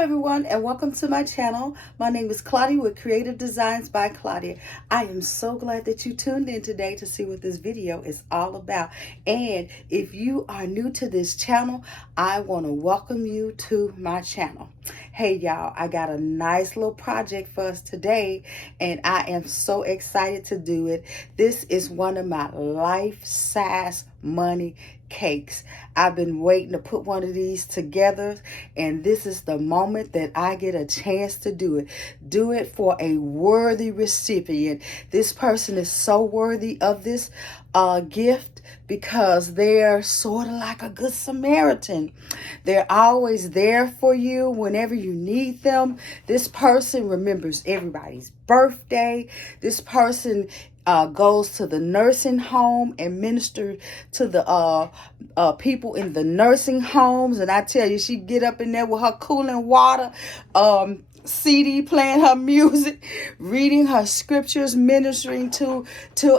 everyone, and welcome to my channel. My name is Claudia with Creative Designs by Claudia. I am so glad that you tuned in today to see what this video is all about. And if you are new to this channel, I want to welcome you to my channel. Hey y'all, I got a nice little project for us today, and I am so excited to do it. This is one of my life-size money cakes. I've been waiting to put one of these together, and this is the moment that I get a chance to do it. Do it for a worthy recipient. This person is so worthy of this gift because they're sort of like a good Samaritan. They're always there for you whenever you need them. This person remembers everybody's birthday. This person goes to the nursing home and minister to the people in the nursing homes. And I tell you, she get up in there with her cooling water, CD, playing her music, reading her scriptures, ministering to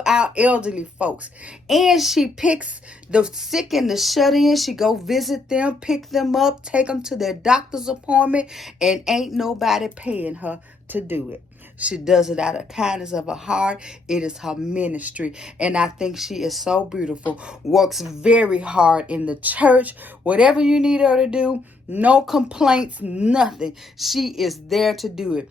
our elderly folks. And she picks the sick and the shut-in. She go visit them, pick them up, take them to their doctor's appointment, and ain't nobody paying her to do it. She does it out of kindness of her heart. It is her ministry. And I think she is so beautiful. Works very hard in the church. Whatever you need her to do, no complaints, nothing. She is there to do it.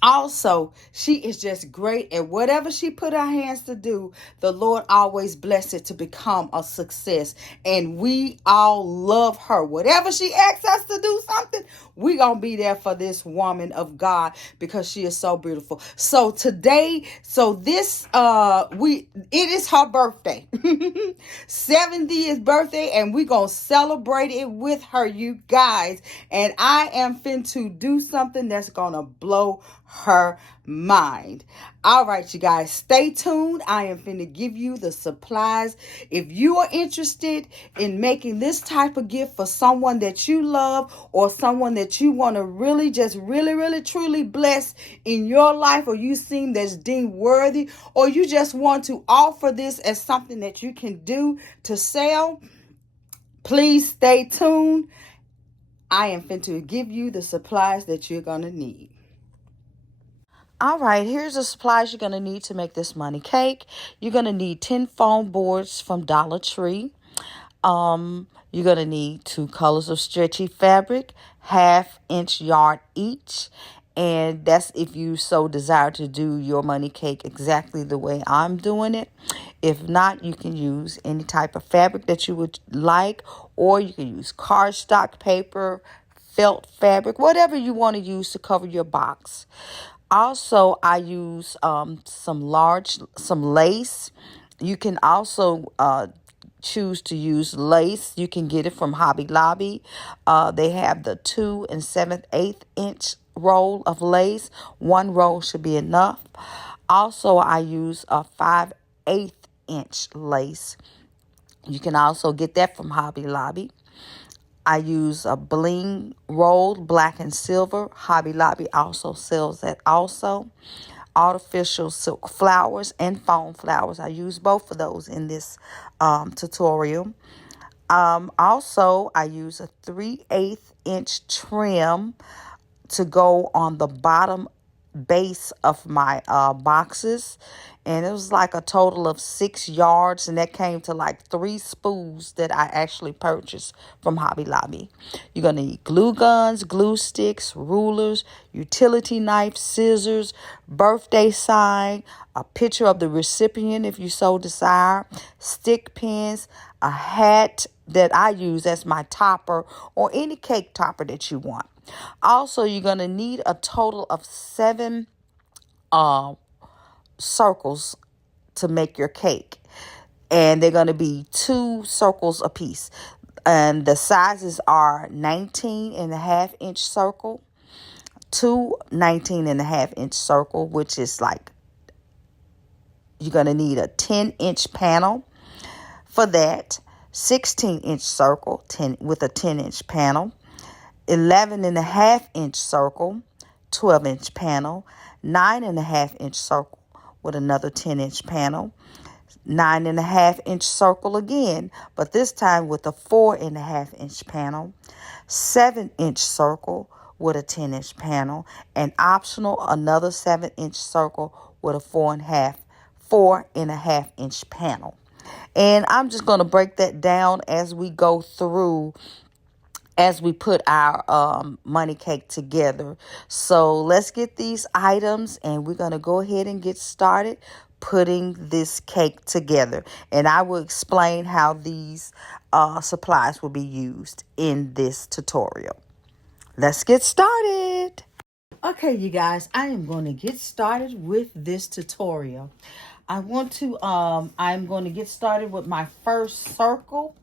Also, she is just great at whatever she put her hands to do. The Lord always bless it to become a success, and we all love her. Whatever she asks us to do something, we gonna be there for this woman of God because she is so beautiful. So today, it is her birthday, 70th birthday, and we gonna celebrate it with her, you guys. And I am finna do something that's gonna blow her mind. All right, you guys, stay tuned. I am finna give you the supplies. If you are interested in making this type of gift for someone that you love or someone that you want to really truly bless in your life, or you seem that's deemed worthy, or you just want to offer this as something that you can do to sell, please stay tuned. I am finna give you the supplies that you're gonna need. All right, here's the supplies you're going to need to make this money cake. You're going to need 10 foam boards from Dollar Tree. You're going to need 2 colors of stretchy fabric, 1/2 inch yarn each. And that's if you so desire to do your money cake exactly the way I'm doing it. If not, you can use any type of fabric that you would like, or you can use cardstock paper, felt fabric, whatever you want to use to cover your box. Also, I use some lace. You can also choose to use lace. You can get it from Hobby Lobby. They have the 2 7/8 inch roll of lace. 1 roll should be enough. Also, I use a 5/8 inch lace. You can also get that from Hobby Lobby. I use a bling rolled black and silver. Hobby Lobby also sells that also. Artificial silk flowers and foam flowers. I use both of those in this tutorial. Also, I use a 3/8 inch trim to go on the bottom base of my boxes, and it was like a total of 6 yards, and that came to like 3 spools that I actually purchased from Hobby Lobby. You're gonna need glue guns, glue sticks, rulers, utility knife, scissors, birthday sign, a picture of the recipient if you so desire, stick pins, a hat that I use as my topper, or any cake topper that you want. Also, you're going to need a total of 7 circles to make your cake. And they're going to be 2 circles a piece. And the sizes are 19.5 inch circle, 2 19.5 inch circle, which is like, you're going to need a 10 inch panel for that, 16 inch circle with a 10 inch panel, 11.5 inch circle, 12 inch panel, 9.5 inch circle with another 10 inch panel, 9.5-inch circle again, but this time with a 4.5-inch panel, 7-inch circle with a 10-inch panel, and optional another 7-inch circle with a 4.5-inch panel. And I'm just going to break that down as we go through, as we put our money cake together. So let's get these items, and we're going to go ahead and get started putting this cake together. And I will explain how these supplies will be used in this tutorial. Let's get started. Okay, you guys, I am going to get started with this tutorial. I'm going to get started with my first circle,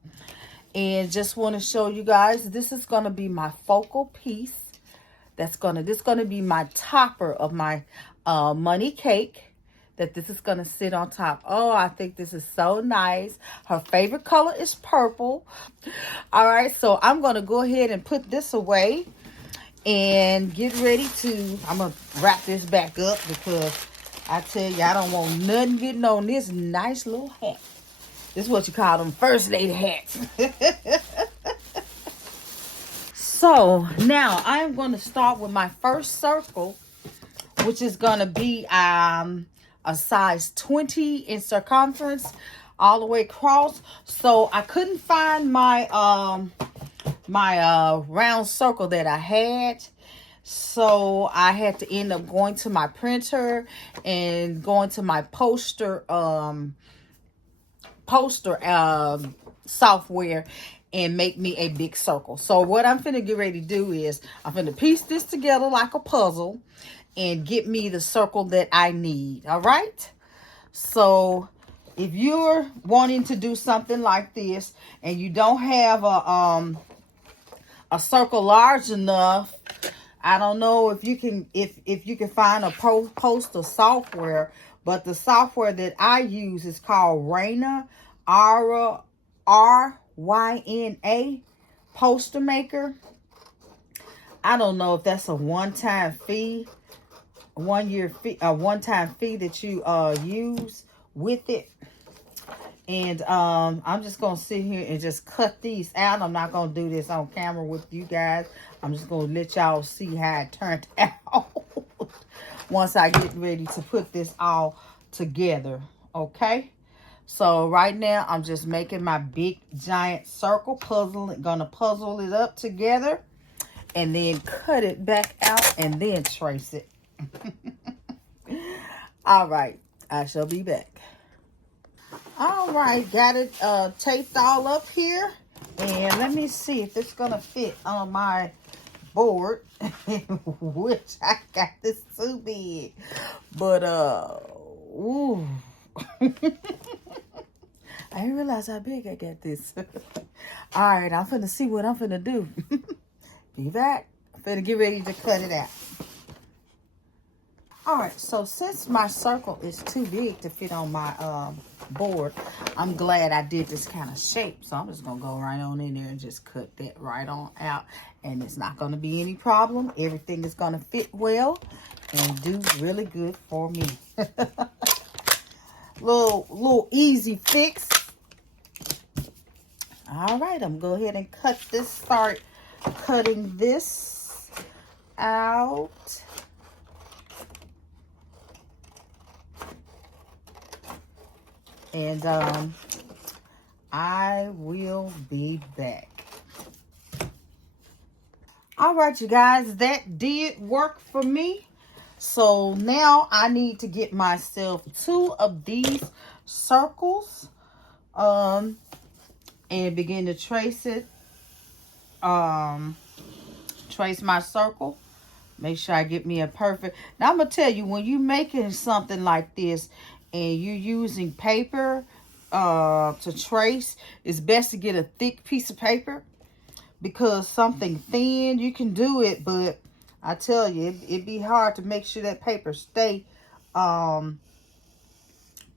and just want to show you guys, this is going to be my focal piece. This is going to be my topper of my money cake, that this is going to sit on top. Oh, I think this is so nice. Her favorite color is purple. All right, so I'm going to go ahead and put this away and get ready to, I'm going to wrap this back up, because I tell you, I don't want nothing getting on this nice little hat. This is what you call them first lady hats. So now I'm going to start with my first circle, which is going to be a size 20 in circumference all the way across. So I couldn't find my round circle that I had. So I had to end up going to my printer and going to my poster software and make me a big circle. So what I'm finna get ready to do is I'm finna piece this together like a puzzle and get me the circle that I need. All right. So if you're wanting to do something like this and you don't have a circle large enough, I don't know if you can find a poster software, but the software that I use is called Ryna, RYNA Poster Maker. I don't know if that's a one-time fee that you use with it. And I'm just going to sit here and just cut these out. I'm not going to do this on camera with you guys. I'm just going to let y'all see how it turned out once I get ready to put this all together. Okay? So right now, I'm just making my big giant circle, gonna puzzle it up together, and then cut it back out and then trace it. All right, I shall be back. All right, got it taped all up here, and let me see if it's gonna fit on my board, which I got this too big, but ooh. I didn't realize how big I got this. All right, I'm finna see what I'm finna do. Be back. I'm finna get ready to cut it out. All right, so since my circle is too big to fit on my board, I'm glad I did this kind of shape. So I'm just gonna go right on in there and just cut that right on out. And it's not gonna be any problem. Everything is gonna fit well and do really good for me. Little easy fix. All right, I'm gonna go ahead and start cutting this out. And I will be back. All right, you guys, that did work for me. So now I need to get myself 2 of these circles and begin to trace it. Trace my circle. Make sure I get me a perfect. Now I'm gonna tell you, when you're making something like this and you're using paper to trace, it's best to get a thick piece of paper, because something thin, you can do it, but I tell you, it'd be hard to make sure that paper stay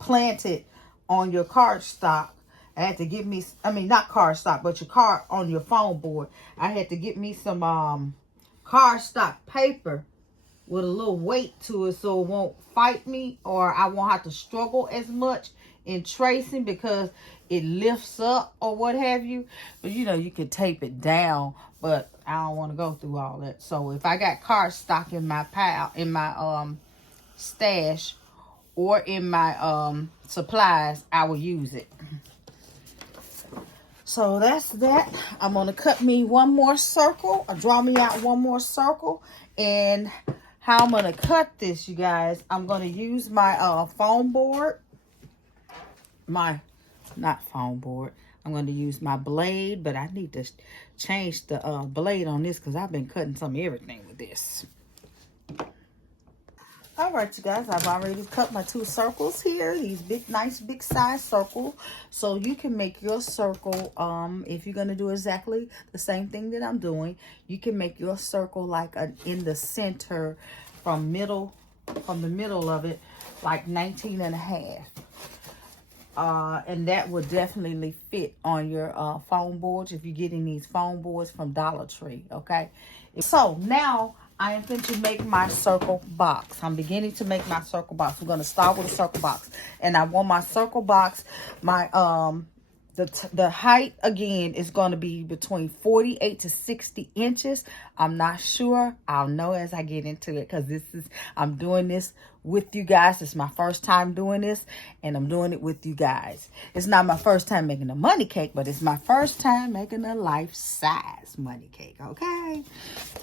planted on your cardstock. I had to get me, not cardstock, but your card on your foam board. I had to get me some cardstock paper with a little weight to it so it won't fight me, or I won't have to struggle as much in tracing because it lifts up or what have you. But you know, you can tape it down, but I don't want to go through all that. So if I got cardstock in my pile, in my stash, or in my supplies, I will use it. So that's that. I'm going to cut me one more circle, or draw me out one more circle. And how I'm going to cut this, you guys, I'm going to use my foam board. Not foam board. I'm going to use my blade, but I need to change the blade on this because I've been cutting some of everything with this. All right, you guys, I've already cut my 2 circles here. These nice big size circle. So you can make your circle, if you're going to do exactly the same thing that I'm doing, you can make your circle like in the center from the middle of it, like 19 and a half. And that would definitely fit on your foam boards if you're getting these foam boards from Dollar Tree, okay? So now I am going to make my circle box. I'm beginning to make my circle box. We're going to start with a circle box. And I want my circle box, my the height again is going to be between 48 to 60 inches. I'm not sure. I'll know as I get into it because I'm doing this with you guys. It's my first time doing this and I'm doing it with you guys. It's not my first time making a money cake, but it's my first time making a life-size money cake, okay?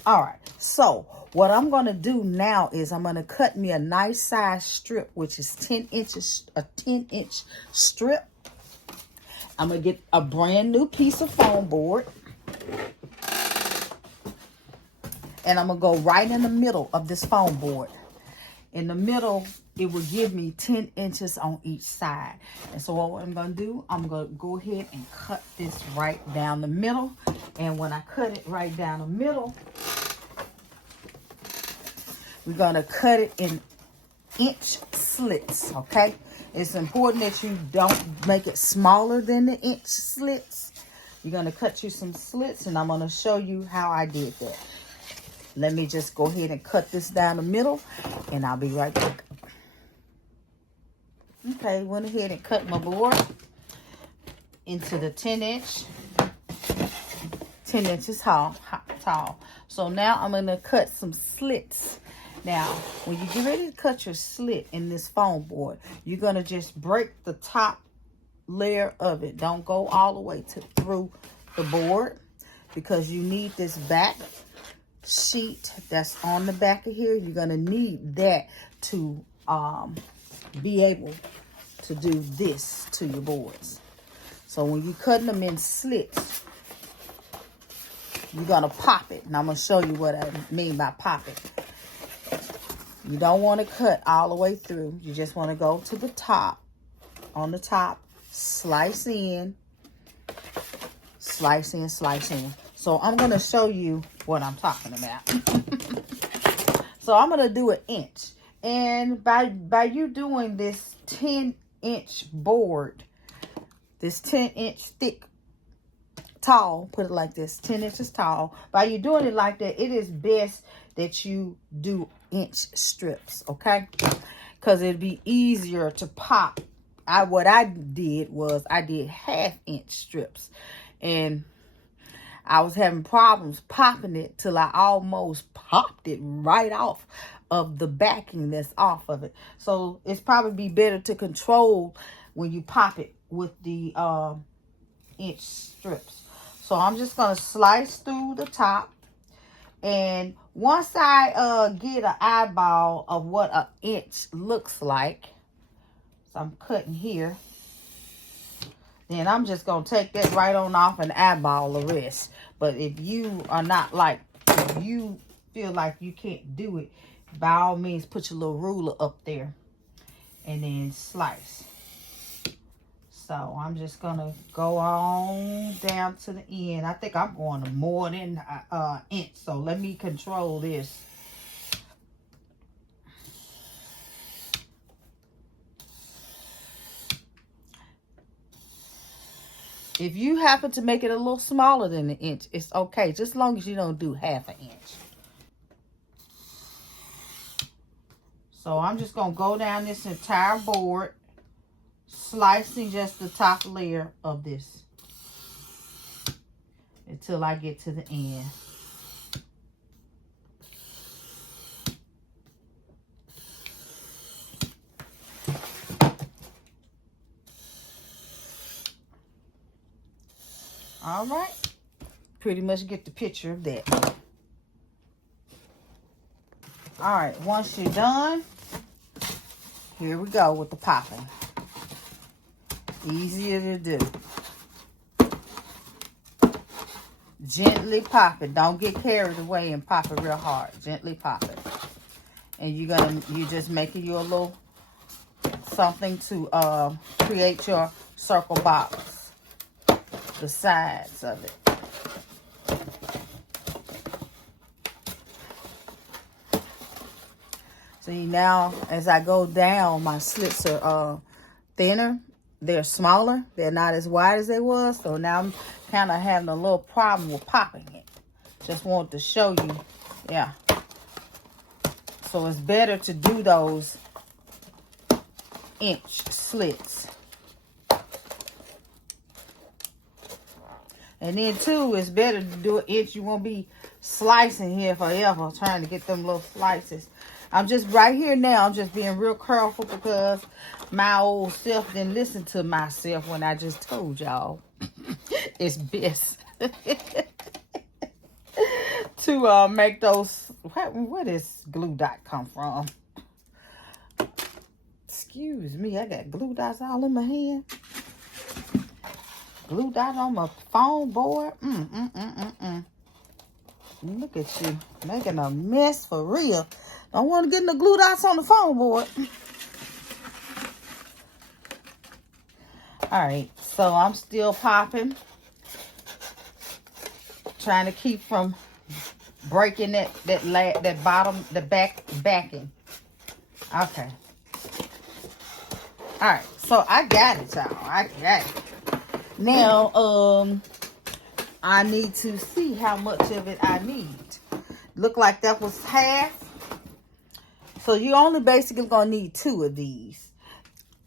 All right, so what I'm going to do now is I'm going to cut me a nice size strip, which is 10 inches, a 10-inch strip. I'm going to get a brand new piece of foam board. And I'm going to go right in the middle of this foam board. In the middle, it will give me 10 inches on each side. And so what I'm going to do, I'm going to go ahead and cut this right down the middle. And when I cut it right down the middle, we're going to cut it in inch slits, okay? It's important that you don't make it smaller than the inch slits. You're going to cut you some slits, and I'm going to show you how I did that. Let me just go ahead and cut this down the middle, and I'll be right back. Okay, went ahead and cut my board into the 10 inches tall. So now I'm going to cut some slits. Now, when you get ready to cut your slit in this foam board, you're going to just break the top layer of it. Don't go all the way through the board because you need this back sheet that's on the back of here. You're going to need that to be able to do this to your boards. So when you're cutting them in slits, you're going to pop it. And I'm going to show you what I mean by pop it. You don't want to cut all the way through. You just want to go to the top. On the top, slice in, slice in, slice in. So I'm going to show you what I'm talking about. So I'm going to do an inch. And by you doing this 10-inch board, this 10-inch thick, tall, put it like this, 10 inches tall, by you doing it like that, it is best that you do inch strips, okay? Because it'd be easier to pop. What I did was I did 1/2-inch strips, and I was having problems popping it till I almost popped it right off of the backing that's off of it. So it's probably be better to control when you pop it with the inch strips. So I'm just going to slice through the top. And once I get an eyeball of what an inch looks like, so I'm cutting here, then I'm just going to take that right on off and eyeball the rest. But if you are not like, if you feel like you can't do it, by all means, put your little ruler up there and then slice. So I'm just going to go on down to the end. I think I'm going to more than an inch. So let me control this. If you happen to make it a little smaller than an inch, it's okay. Just as long as you don't do 1/2 inch. So I'm just going to go down this entire board, slicing just the top layer of this until I get to the end. All right. Pretty much get the picture of that. All right, once you're done, here we go with the popping. Easier to do. Gently pop it. Don't get carried away and pop it real hard. Gently pop it. And you're just making you a little something to create your circle box. The sides of it. See, now as I go down, my slits are thinner. They're smaller. They're not as wide as they was. So now I'm kind of having a little problem with popping it. Just want to show you. Yeah. So it's better to do those inch slits. And then too, it's better to do an inch. You won't be slicing here forever trying to get them little slices. I'm just right here now. I'm just being real careful because my old self didn't listen to myself when I just told y'all it's best to make those. Where does glue dot come from? Excuse me, I got glue dots all in my hand. Glue dot on my phone board. Look at you making a mess for real. Don't want to get the glue dots on the phone board. All right, so I'm still popping. Trying to keep from breaking that bottom, the backing. Okay. All right, so I got it, y'all. I got it. Now, I need to see how much of it I need. Look like that was half. So you only basically gonna need 2 of these.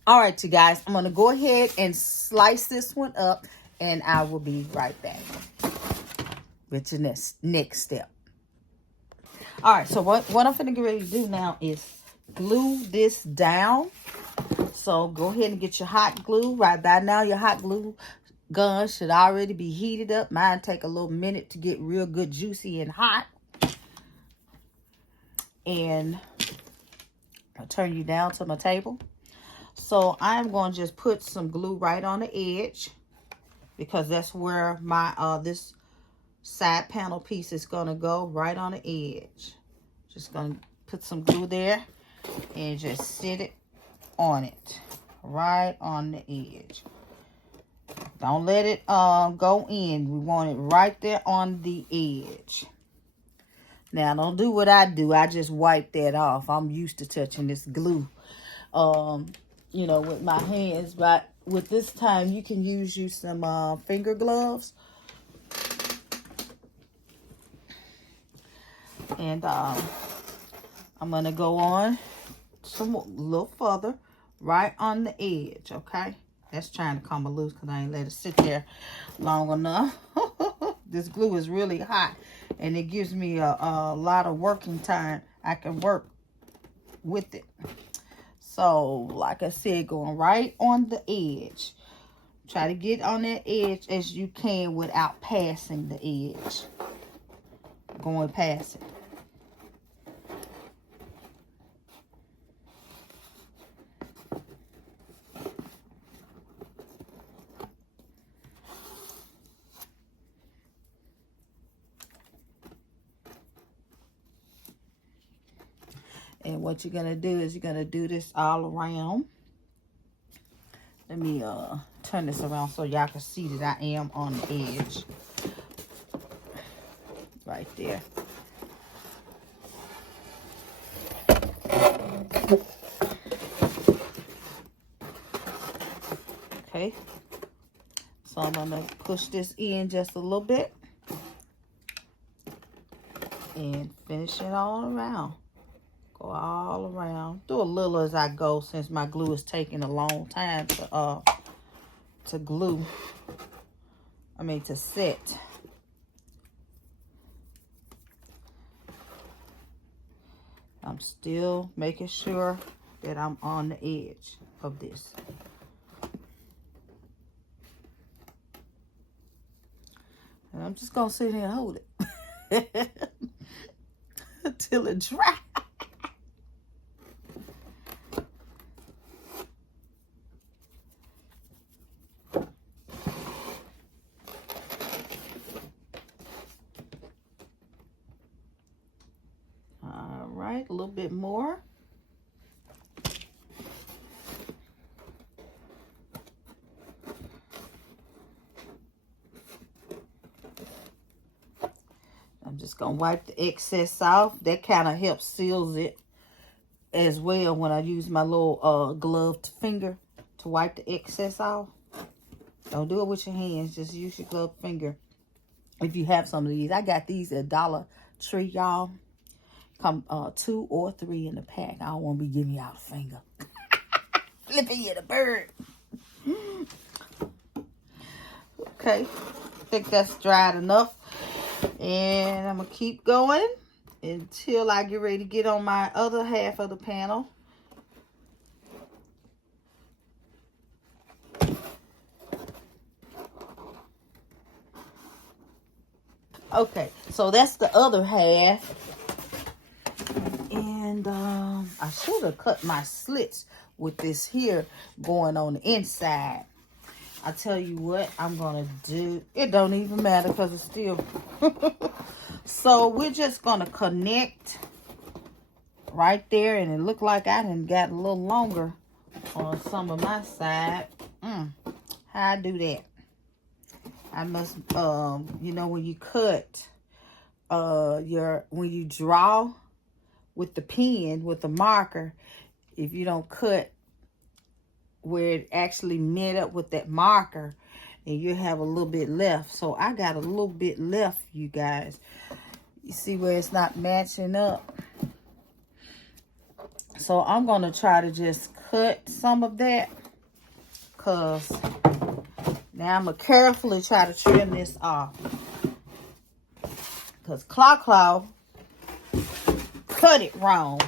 All right, you guys, I'm gonna go ahead and slice this one up, and I will be right back with the next step. All right, so what I'm finna get ready to do now is glue this down. So go ahead and get your hot glue. Right by now, your hot glue gun should already be heated up. Mine take a little minute to get real good, juicy, and hot. And I'll turn you down to my table. So I'm going to just put some glue right on the edge because that's where my this side panel piece is going to go, right on the edge. Just going to put some glue there and just sit it on it, right on the edge. Don't let it go in. We want it right there on the edge. Now, don't do what I do. I just wipe that off. I'm used to touching this glue, you know, with my hands. But with this time, you can use some finger gloves. And I'm going to go on some a little further, right on the edge, okay? That's trying to come loose because I ain't let it sit there long enough. This glue is really hot, and it gives me a lot of working time. I can work with it. So, like I said, going right on the edge. Try to get on that edge as you can without passing the edge. Going past it. And what you're going to do is you're going to do this all around. Let me turn this around so y'all can see that I am on the edge. Right there. Okay. So I'm going to push this in just a little bit. And finish it all around. Go all around. Do a little as I go since my glue is taking a long time to glue. To set. I'm still making sure that I'm on the edge of this. And I'm just gonna sit here and hold it until it dries. All right, a little bit more. I'm just gonna wipe the excess off. That kind of helps seals it as well when I use my little gloved finger to wipe the excess off. Don't do it with your hands. Just use your gloved finger. If you have some of these, I got these at Dollar Tree, y'all. Come 2 or 3 in the pack. I don't want to be giving y'all the finger. Flipping you the bird. Okay, I think that's dried enough. And I'm going to keep going until I get ready to get on my other half of the panel. Okay, so that's the other half. And I should have cut my slits with this here going on the inside. I tell you what I'm going to do. It don't even matter because it's still... So we're just going to connect right there. And it looked like I done got a little longer on some of my side. How I do that? I must, you know, when you cut, when you draw with the pen, with the marker, if you don't cut where it actually met up with that marker, and you have a little bit left. So I got a little bit left, you guys. You see where it's not matching up? So I'm going to try to just cut some of that, because now I'm going to carefully try to trim this off. Because Claw cut it wrong.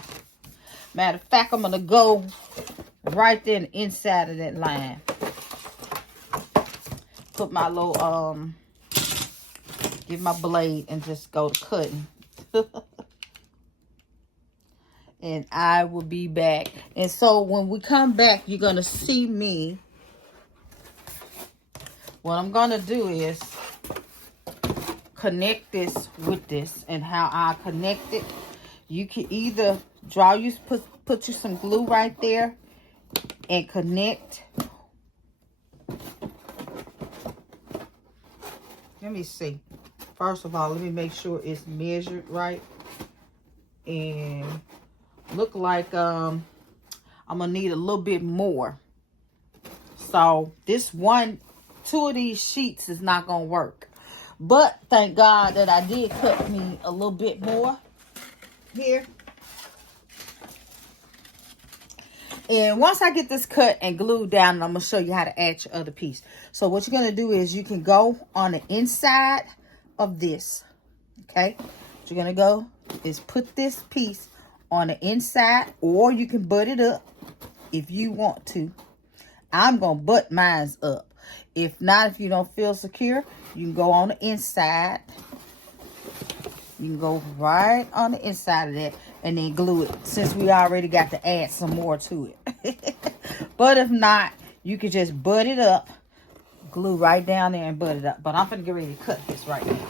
Matter of fact, I'm going to go right there in the inside of that line. Put my little, get my blade and just go to cutting. And I will be back. And so when we come back, you're going to see me. What I'm going to do is connect this with this. And how I connect it, you can either put you some glue right there and connect. Let me see. First of all, let me make sure it's measured right. And look like I'm gonna need a little bit more. So this 2 of these sheets is not gonna work. But thank God that I did cut me a little bit more here. And once I get this cut and glued down, I'm going to show you how to add your other piece. So what you're going to do is you can go on the inside of this. Okay. What you're going to go is put this piece on the inside, or you can butt it up if you want to. I'm going to butt mine up. If not, if you don't feel secure, you can go on the inside. You can go right on the inside of that and then glue it, since we already got to add some more to it. But if not, you could just butt it up, glue right down there and butt it up. But I'm going to get ready to cut this right now.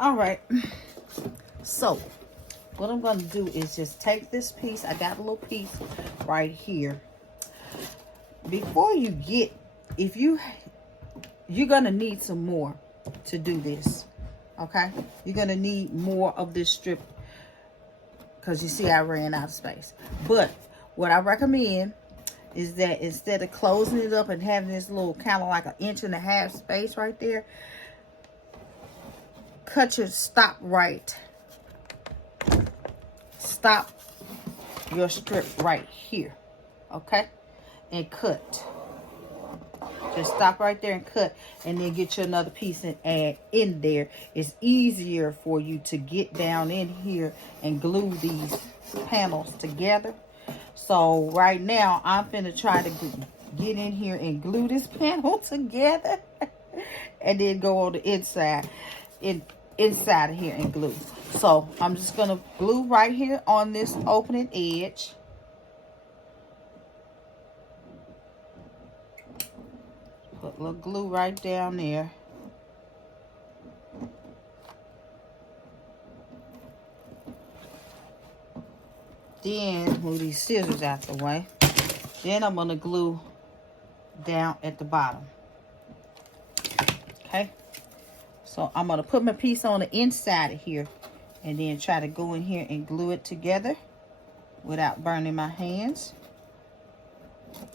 All right. So what I'm going to do is just take this piece. I got a little piece right here. Before you get, you're going to need some more to do this. Okay? You're going to need more of this strip, because you see I ran out of space. But what I recommend is that instead of closing it up and having this little kind of like 1.5 inch space right there, cut your stop your strip right here, okay, and cut. Just stop right there and cut, and then get you another piece and add in there. It's easier for you to get down in here and glue these panels together. So right now I'm finna try to get in here and glue this panel together and then go on the inside inside of here and glue. So I'm just gonna glue right here on this opening edge. Put a little glue right down there. Then move these scissors out the way. Then I'm gonna glue down at the bottom. Okay. So I'm gonna put my piece on the inside of here and then try to go in here and glue it together without burning my hands.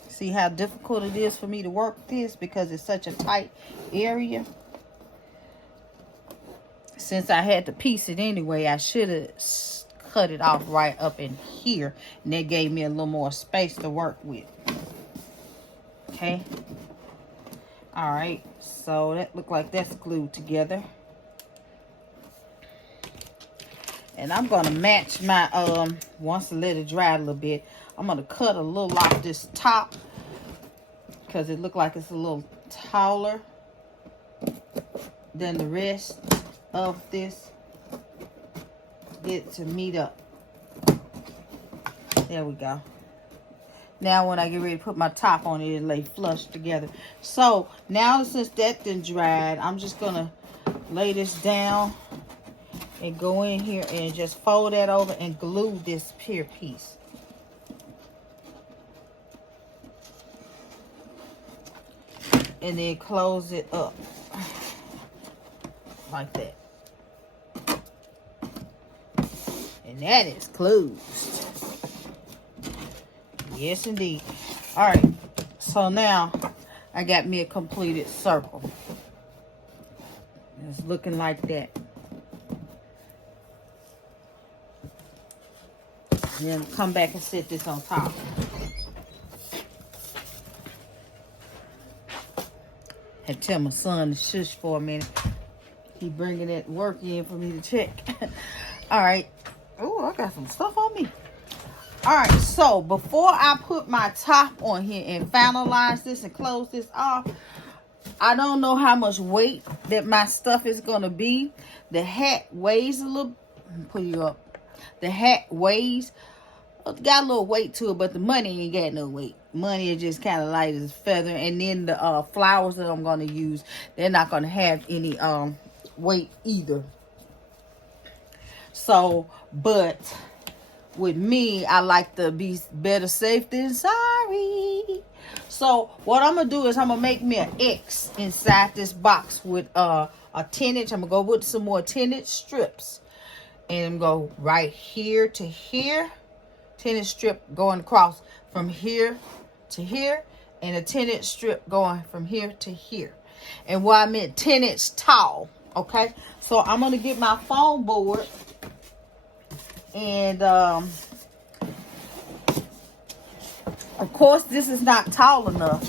See how difficult it is for me to work this because it's such a tight area. Since I had to piece it anyway, I should have cut it off right up in here, and that gave me a little more space to work with. Okay. All right, so that look like that's glued together. And I'm gonna match my once I let it dry a little bit, I'm gonna cut a little off this top because it look like it's a little taller than the rest of this. Get it to meet up. There we go. Now when I get ready to put my top on it, it'll lay flush together. So now since that done dried, I'm just gonna lay this down and go in here and just fold that over and glue this here piece. And then close it up like that. And that is closed. Yes, indeed. All right. So now I got me a completed circle. It's looking like that. And then come back and set this on top. Had to tell my son to shush for a minute. He bringing that work in for me to check. All right. Oh, I got some stuff on me. All right, so before I put my top on here and finalize this and close this off, I don't know how much weight that my stuff is going to be. The hat weighs a little, let me put you up. The hat weighs, got a little weight to it, but the money ain't got no weight. Money is just kind of light as a feather. And then the flowers that I'm going to use, they're not going to have any weight either. So, but with me, I like to be better safe than sorry. So what I'm gonna do is I'm gonna make me an X inside this box with a 10-inch. I'm gonna go with some more 10-inch strips and go right here to here. 10-inch strip going across from here to here, and a 10-inch strip going from here to here. And what I meant 10-inch tall. Okay, so I'm gonna get my foam board. And of course this is not tall enough.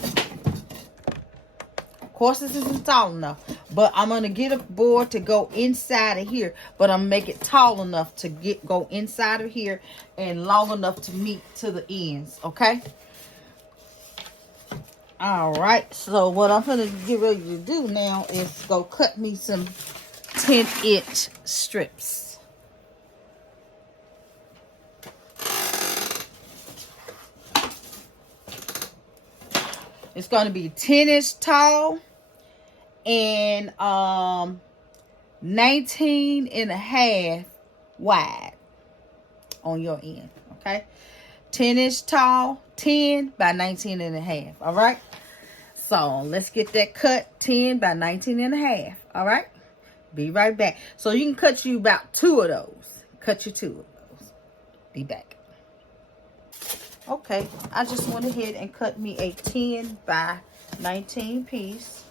Of course this isn't tall enough. But I'm gonna get a board to go inside of here. But I'm gonna make it tall enough to go inside of here and long enough to meet to the ends. Okay. Alright. So what I'm gonna get ready to do now is go cut me some 10-inch strips. It's going to be 10-inch tall and 19 and a half wide on your end. Okay. 10-inch tall, 10 by 19 and a half. All right. So let's get that cut 10 by 19 and a half. All right. Be right back. So you can cut you about 2 of those. Cut you 2 of those. Be back. Okay, I just went ahead and cut me a 10 by 19 piece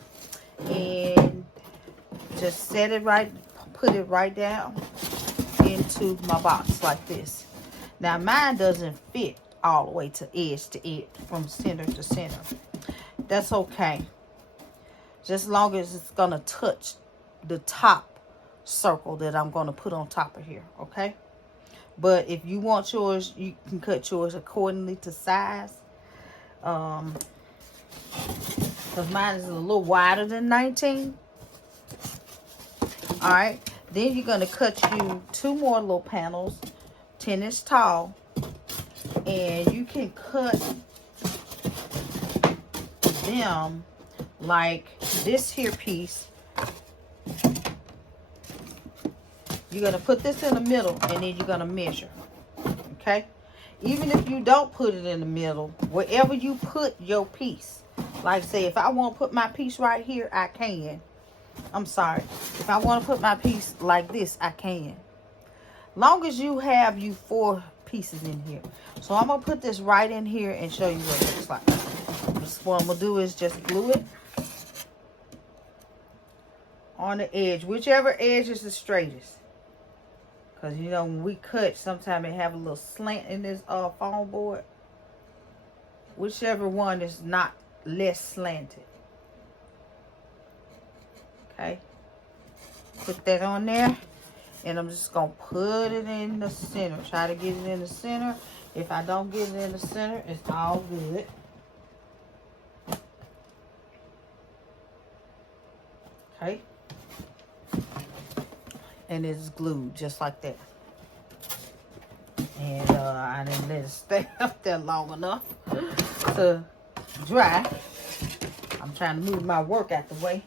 and just set it right, put it right down into my box like this. Now mine doesn't fit all the way to edge from center to center. That's okay, just as long as it's gonna touch the top circle that I'm gonna put on top of here. Okay, but if you want yours, you can cut yours accordingly to size. Because mine is a little wider than 19. All right, then you're gonna cut you 2 more little panels, 10 inch tall, and you can cut them like this here piece. You're gonna put this in the middle, and then you're gonna measure. Okay, even if you don't put it in the middle, wherever you put your piece, like say if I want to put my piece right here, I can. I'm sorry, if I want to put my piece like this, I can, long as you have 4 pieces in here. So I'm gonna put this right in here and show you what it looks like. What I'm gonna do is just glue it on the edge, whichever edge is the straightest. Because you know, when we cut, sometimes it have a little slant in this foam board. Whichever one is not less slanted. Okay, put that on there, and I'm just gonna put it in the center. Try to get it in the center. If I don't get it in the center, it's all good. Okay, and it's glued just like that. And I didn't let it stay up there long enough to dry. I'm trying to move my work out the way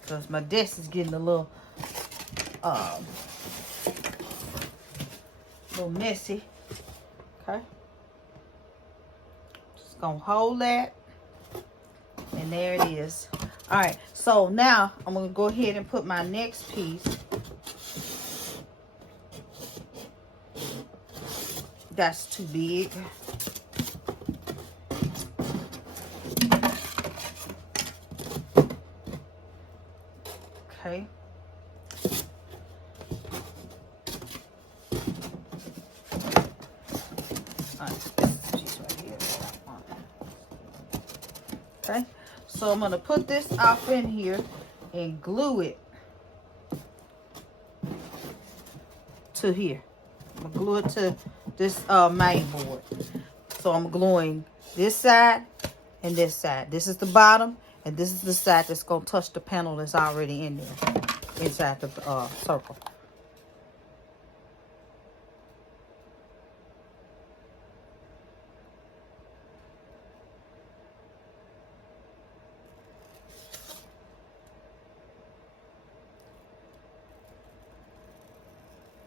because my desk is getting a little messy. Okay, just gonna hold that, and there it is. All right, so now I'm gonna go ahead and put my next piece. That's too big. Okay. All right, this piece right here. Okay, so I'm gonna put this off in here and glue it to here. I'm gonna glue it to this main board. So I'm gluing this side and this side. This is the bottom, and this is the side that's gonna touch the panel that's already in there, inside the circle.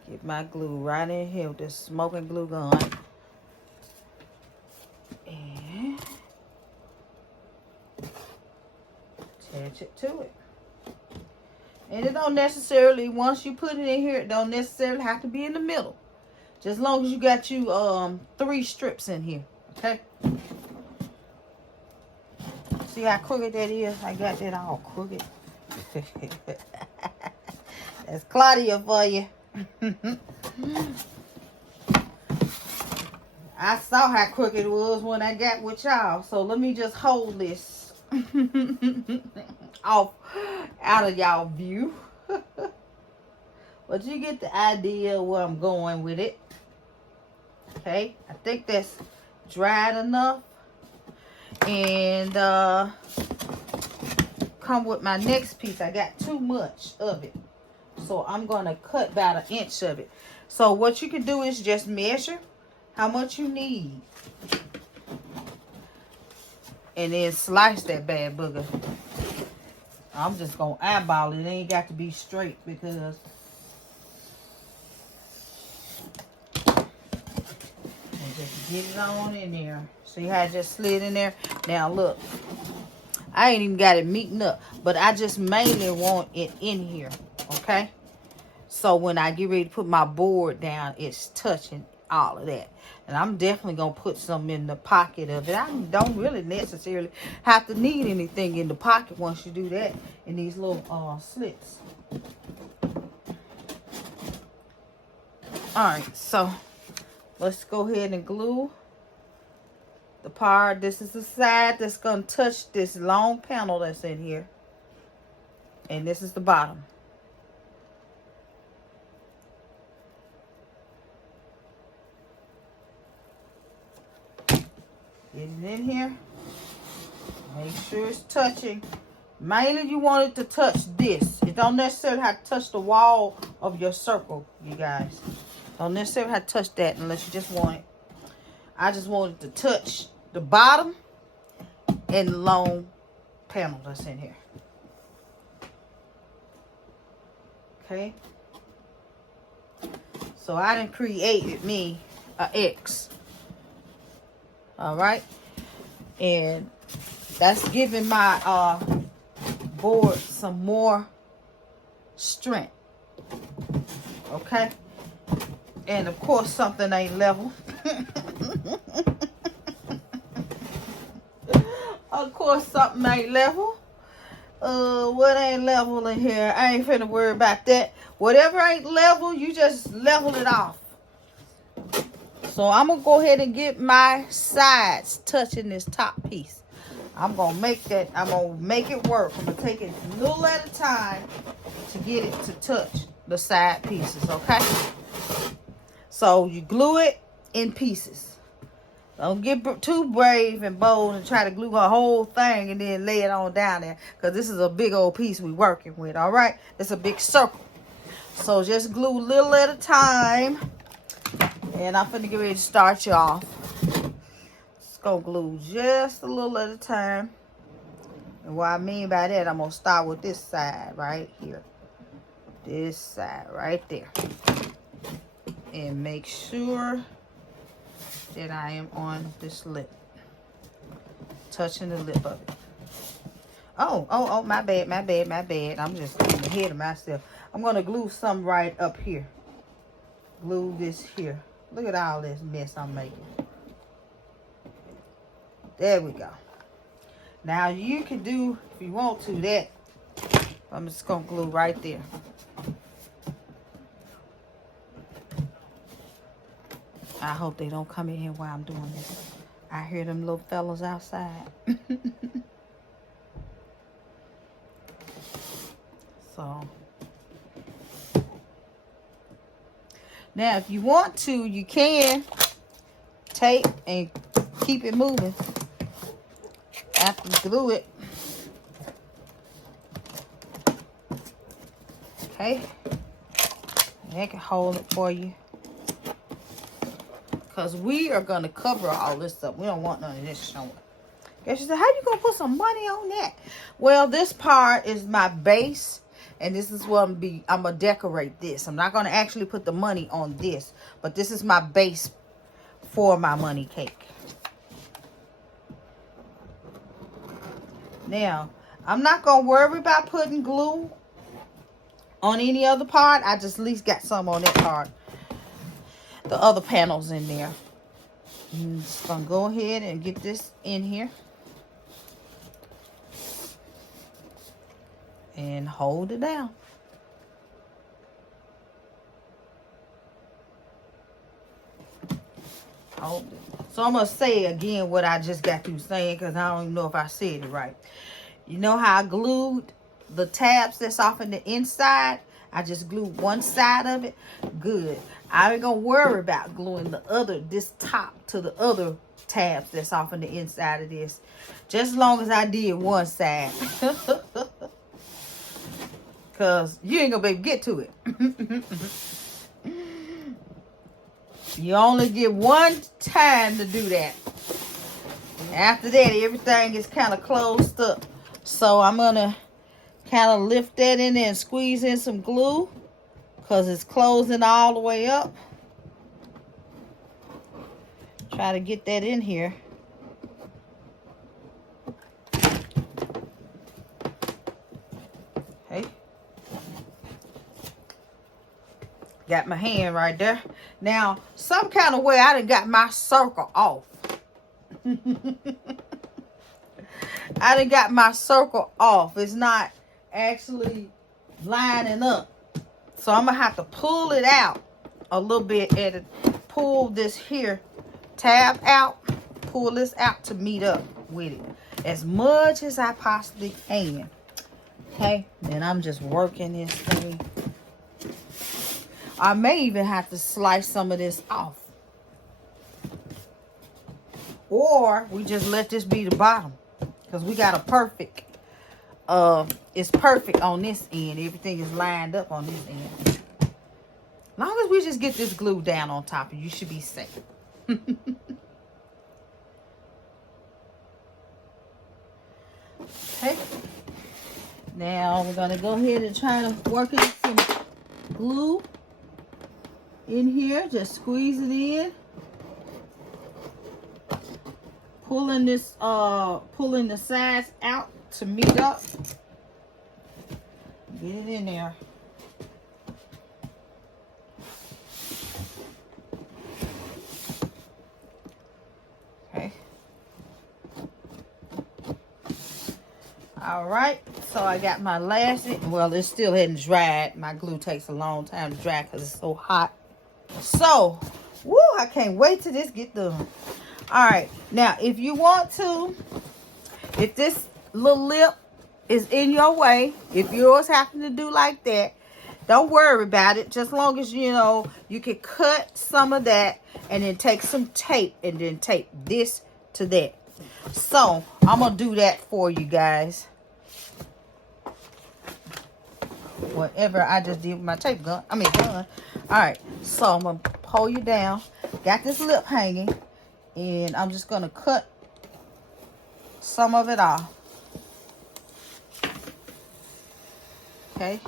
Get my glue right in here with this smoking glue gun. And attach it to it. And it don't necessarily, once you put it in here, it don't necessarily have to be in the middle. Just as long as you got you 3 strips in here. Okay? See how crooked that is? I got that all crooked. That's Claudia for you. I saw how crooked it was when I got with y'all. So let me just hold this off out of y'all view. But you get the idea of where I'm going with it. Okay, I think that's dried enough. And come with my next piece. I got too much of it, so I'm gonna cut about 1 inch of it. So what you can do is just measure how much you need, and then slice that bad booger. I'm just gonna eyeball it. It ain't got to be straight because just get it on in there. See how I just slid in there? Now look, I ain't even got it meeting up, but I just mainly want it in here, okay? So when I get ready to put my board down, it's touching all of that. And I'm definitely going to put some in the pocket of it. I don't really necessarily have to need anything in the pocket once you do that in these little slits. All right, so let's go ahead and glue the part. This is the side that's going to touch this long panel that's in here. And this is the bottom. Get it in here. Make sure it's touching. Mainly you want it to touch this. It don't necessarily have to touch the wall of your circle, you guys. Don't necessarily have to touch that unless you just want it. I just want it to touch the bottom and the long panel that's in here. Okay. So I done created me a X. All right. And that's giving my board some more strength. Okay. And of course something ain't level. Of course something ain't level. What ain't level in here? I ain't finna worry about that. Whatever ain't level, you just level it off. So I'm gonna go ahead and get my sides touching this top piece. I'm gonna make that, I'm gonna make it work. I'm gonna take it a little at a time to get it to touch the side pieces, okay? So you glue it in pieces. Don't get too brave and bold and try to glue a whole thing and then lay it on down there. Because this is a big old piece we working with, all right? It's a big circle. So just glue a little at a time. And I'm finna get ready to start you off. Just gonna glue just a little at a time. And what I mean by that, I'm gonna start with this side right here. This side right there. And make sure that I am on this lip. Touching the lip of it. Oh, my bad. I'm just getting ahead of myself. I'm going to glue some right up here. Glue this here. Look at all this mess I'm making. There we go. Now you can do, if you want to, that. I'm just going to glue right there. I hope they don't come in here while I'm doing this. I hear them little fellas outside. So. Now, if you want to, you can tape and keep it moving after you glue it. Okay. That can hold it for you. Because we are going to cover all this up. We don't want none of this showing. Guess you said, how you going to put some money on that? Well, this part is my base. And this is what I'm going to decorate this. I'm not going to actually put the money on this. But this is my base for my money cake. Now, I'm not going to worry about putting glue on any other part. I just at least got some on that part. The other panels in there. I'm just going to go ahead and get this in here. And hold it down. Hold it. So I'm going to say again what I just got through saying because I don't even know if I said it right. You know how I glued the tabs that's off in the inside? I just glued one side of it. Good. I ain't going to worry about gluing this top to the other tabs that's off in the inside of this. Just as long as I did one side. Because you ain't going to be able to get to it. You only get one time to do that. After that, everything is kind of closed up. So I'm going to kind of lift that in there and squeeze in some glue. Because it's closing all the way up. Try to get that in here. Okay. Got my hand right there. Now, some kind of way I done got my circle off. I done got my circle off. It's not actually lining up. So I'm going to have to pull it out a little bit at it. Pull this here tab out. Pull this out to meet up with it as much as I possibly can. Okay, and I'm just working this thing. I may even have to slice some of this off. Or we just let this be the bottom. Because we got a perfect, it's perfect on this end. Everything is lined up on this end. As long as we just get this glue down on top, you should be safe. Okay. Now we're going to go ahead and try to work in some glue in here. Just squeeze it in. Pulling this, pulling the sides out to meet up. Get it in there. Okay. All right. So I got my last, well, it still hadn't dried. My glue takes a long time to dry because it's so hot. So, woo, I can't wait till this get done. All right. Now, if you want to, if this little lip is in your way, if yours happen to do like that, don't worry about it. Just long as, you know, you can cut some of that and then take some tape and then tape this to that. So, I'm going to do that for you guys. Whatever I just did with my tape gun. Gun. All right. So, I'm going to pull you down. Got this lip hanging. And I'm just going to cut some of it off. Okay.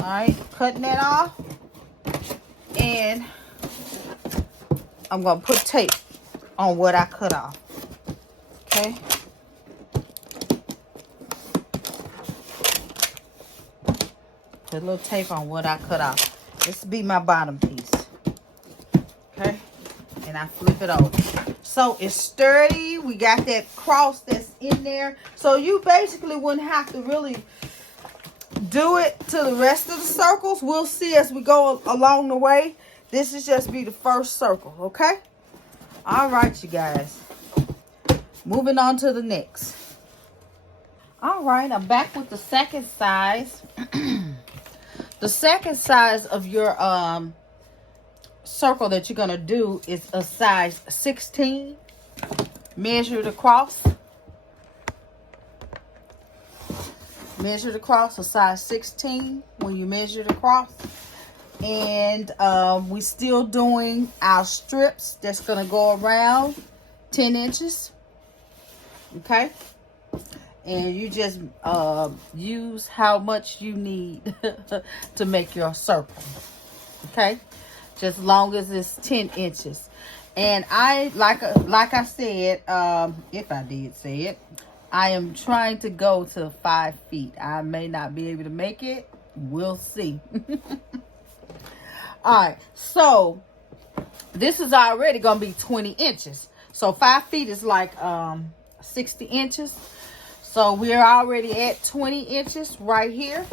Alright, cutting that off. And I'm going to put tape on what I cut off. Okay. Put a little tape on what I cut off. This will be my bottom piece. Okay. And I flip it over. So it's sturdy. We got that cross that's in there. So you basically wouldn't have to really do it to the rest of the circles. We'll see as we go along the way. This is just be the first circle. Okay. All right, you guys. Moving on to the next. All right. I'm back with the second size. The second size of your circle that you're going to do is a size 16. Measure it across. Measure it across a size 16 when you measure it across. And we're still doing our strips that's going to go around 10 inches. Okay. And you just use how much you need to make your circle. Okay. Just long as it's 10 inches. And I, like I said, if I did say it, I am trying to go to 5 feet. I may not be able to make it. We'll see. All right. So this is already going to be 20 inches. So 5 feet is like 60 inches. So we're already at 20 inches right here.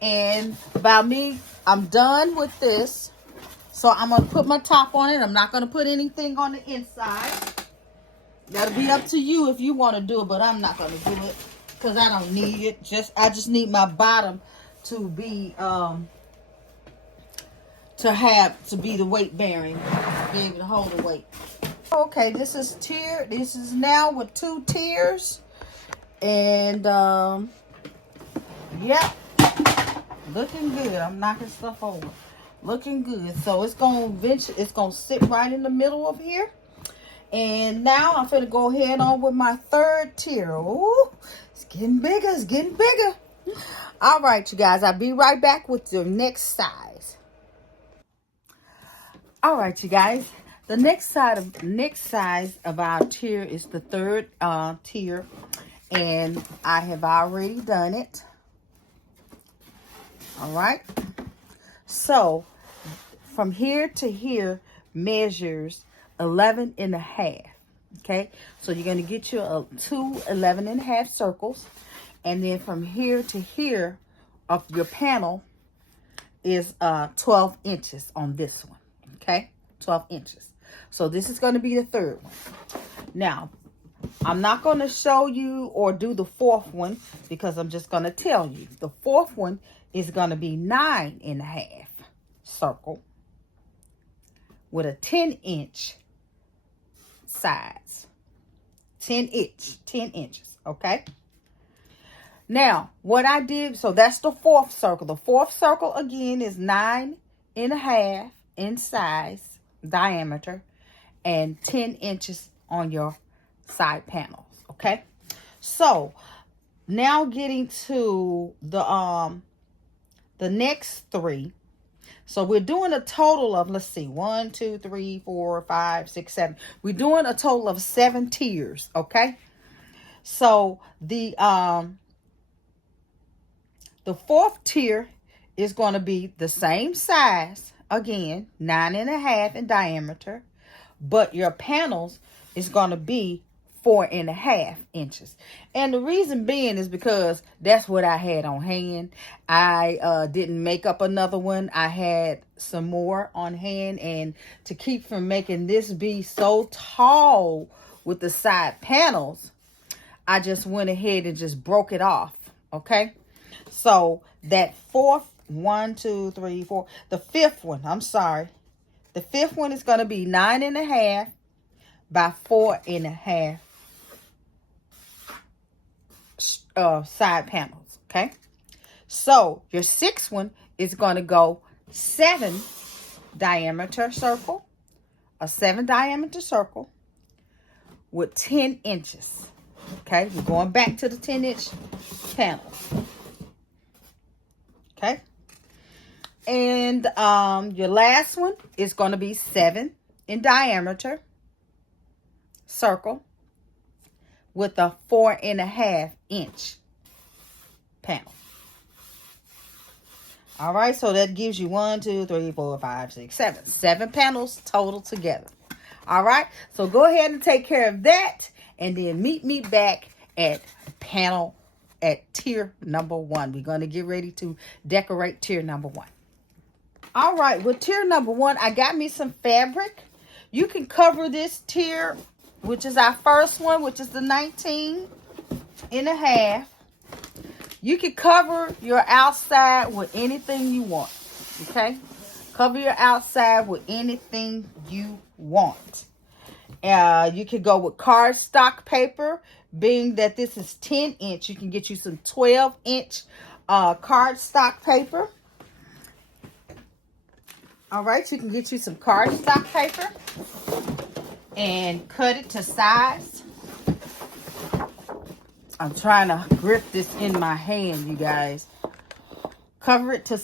And by me, I'm done with this. So I'm going to put my top on it. I'm not going to put anything on the inside. That'll be up to you if you want to do it. But I'm not going to do it because I don't need it. I just need my bottom to be to be the weight bearing. Be able to hold the weight. Okay, this is tier. This is now with 2 tiers. And yeah, looking good. I'm knocking stuff over. Looking good. So it's gonna sit right in the middle of here. And now I'm gonna go ahead on with my 3rd tier. Ooh, it's getting bigger. It's getting bigger. All right, you guys. I'll be right back with your next size. All right, you guys. The next size of our tier is the 3rd tier. And I have already done it. All right. So from here to here measures 11 and a half. Okay. So you're going to get you 2 11 and a half circles. And then from here to here of your panel is 12 inches on this one. Okay, 12 inches. So this is going to be the third one. Now, I'm not going to show you or do the fourth one because I'm just going to tell you. The fourth one is going to be 9.5 circle with a 10-inch sides. 10 inches, okay? Now, what I did, so that's the fourth circle. The fourth circle, again, is 9.5 in size, diameter, and 10 inches on your side panels, okay? So, now getting to the next three. So, we're doing a total of, let's see, 1, 2, 3, 4, 5, 6, 7. We're doing a total of 7 tiers, okay? So, the fourth tier is going to be the same size, again, 9.5 in diameter, but your panels is going to be 4.5 inches. And the reason being is because that's what I had on hand. I didn't make up another one. I had some more on hand, and to keep from making this be so tall with the side panels, I just went ahead and just broke it off, okay? So that fourth, 1, 2, 3, 4, the fifth one, I'm sorry. The fifth one is going to be 9.5 by 4.5 side panels, okay? So your sixth one is going to go 7 diameter circle, a 7 diameter circle with 10 inches, okay? We're going back to the 10-inch panels. Okay. And your last one is going to be 7 in diameter circle with a 4.5 inch panel. All right. So that gives you 1, 2, 3, 4, 5, 6, 7. 7 panels total together. All right. So go ahead and take care of that. And then meet me back at tier number 1. We're going to get ready to decorate tier number 1. All right, with tier number 1, I got me some fabric. You can cover this tier, which is our first one, which is the 19.5. You can cover your outside with anything you want, okay? Cover your outside with anything you want. You could go with cardstock paper. Being that this is 10 inch, you can get you some 12-inch cardstock paper. All right, you can get you some cardstock paper and cut it to size. I'm trying to grip this in my hand, you guys. Cut it to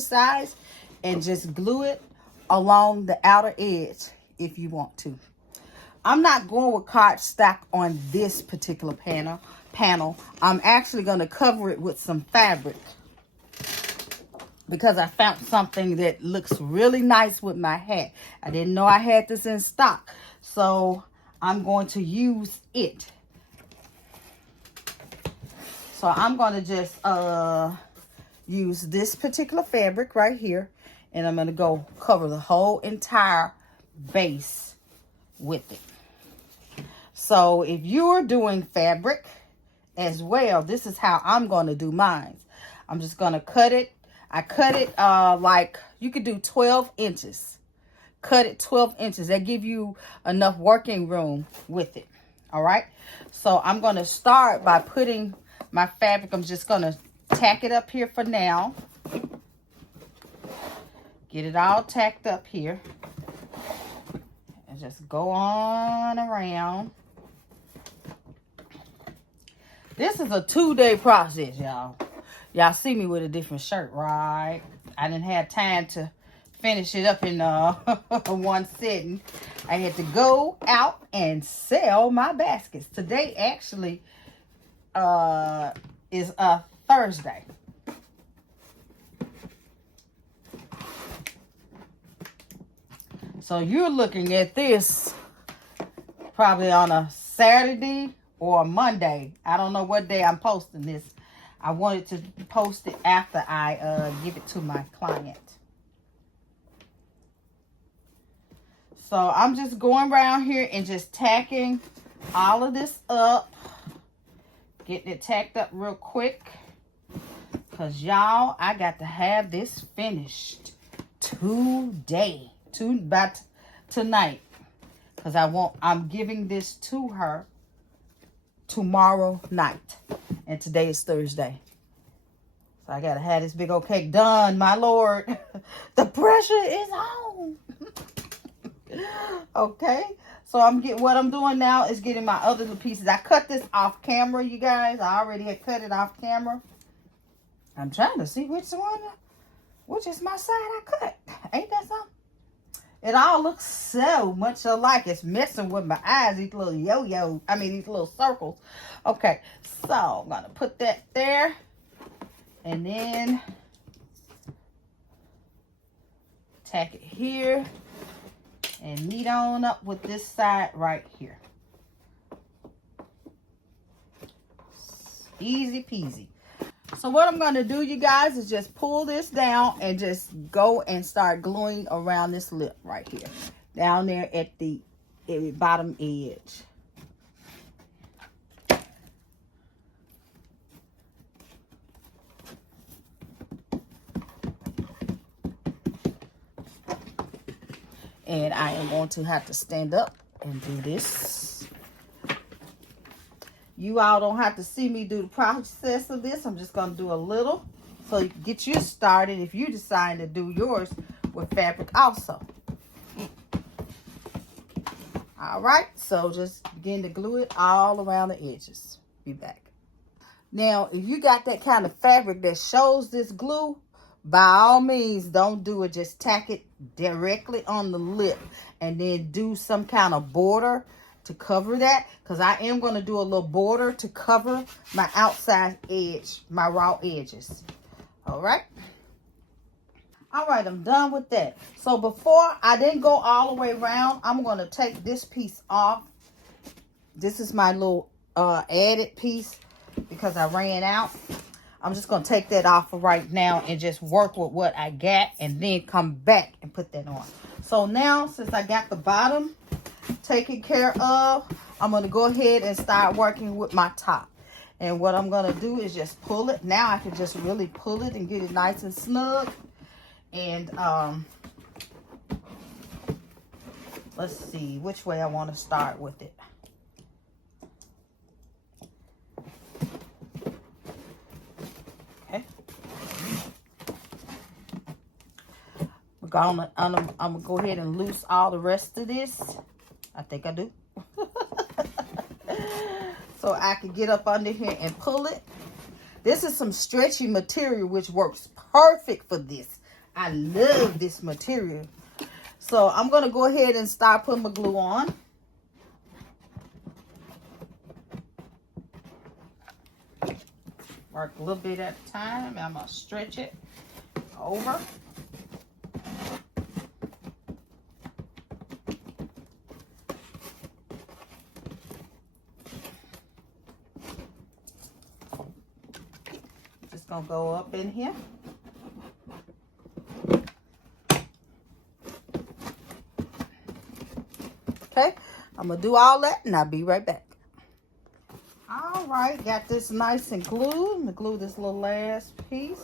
size and just glue it along the outer edge if you want to. I'm not going with cardstock on this particular panel. I'm actually going to cover it with some fabric because I found something that looks really nice with my hat. I didn't know I had this in stock, so I'm going to use it. So I'm going to just use this particular fabric right here, and I'm going to go cover the whole entire base with it. So if you're doing fabric as well, this is how I'm going to do mine. I'm just going to cut it. I cut it like you could do 12 inches. Cut it 12 inches. That give you enough working room with it. All right. So I'm going to start by putting my fabric. I'm just going to tack it up here for now. Get it all tacked up here. And just go on around. This is a 2-day process, y'all. Y'all see me with a different shirt, right? I didn't have time to finish it up in one sitting. I had to go out and sell my baskets. Today actually is a Thursday. So you're looking at this probably on a Saturday or a Monday. I don't know what day I'm posting this. I wanted to post it after I give it to my client. So I'm just going around here and just tacking all of this up. Getting it tacked up real quick. Because y'all, I got to have this finished today. By tonight. Because I'm giving this to her tomorrow night. And today is Thursday. So I got to have this big old cake done, my Lord. The pressure is on. Okay, so what I'm doing now is getting my other little pieces. I cut this off camera, you guys. I already had cut it off camera. I'm trying to see which is my side I cut. Ain't that something? It all looks so much alike. It's messing with my eyes, these little these little circles. Okay, so I'm gonna put that there, and then tack it here. And meet on up with this side right here. Easy peasy. So what I'm going to do, you guys, is just pull this down and just go and start gluing around this lip right here. Down there at the bottom edge. And I am going to have to stand up and do this. You all don't have to see me do the process of this. I'm just going to do a little. So you can get you started if you decide to do yours with fabric also. Alright, so just begin to glue it all around the edges. Be back. Now, if you got that kind of fabric that shows this glue, by all means, don't do it. Just tack it directly on the lip and then do some kind of border to cover that. Because I am going to do a little border to cover my outside edge, my raw edges. All right. All right, I'm done with that. So before I didn't go all the way around, I'm going to take this piece off. This is my little added piece because I ran out. I'm just going to take that off for right now and just work with what I got and then come back and put that on. So now, since I got the bottom taken care of, I'm going to go ahead and start working with my top. And what I'm going to do is just pull it. Now I can just really pull it and get it nice and snug. And let's see which way I want to start with it. I'm gonna go ahead and loose all the rest of this. I think I do. So I can get up under here and pull it. This is some stretchy material which works perfect for this. I love this material. So I'm gonna go ahead and start putting my glue on. Work a little bit at a time. I'm gonna stretch it over. Gonna go up in here. Okay, I'm gonna do all that and I'll be right back. All right, got this nice and glued. I'm gonna glue this little last piece.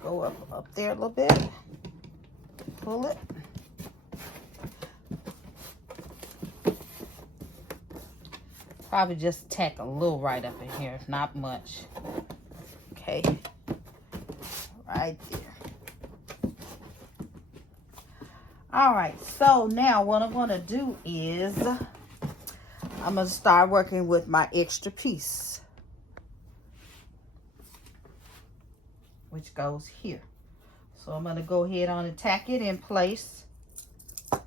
Go up there a little bit. Pull it. Probably just tack a little right up in here, not much. Okay, right there. All right, so now what I'm going to do is I'm going to start working with my extra piece, which goes here. So I'm going to go ahead on and tack it in place so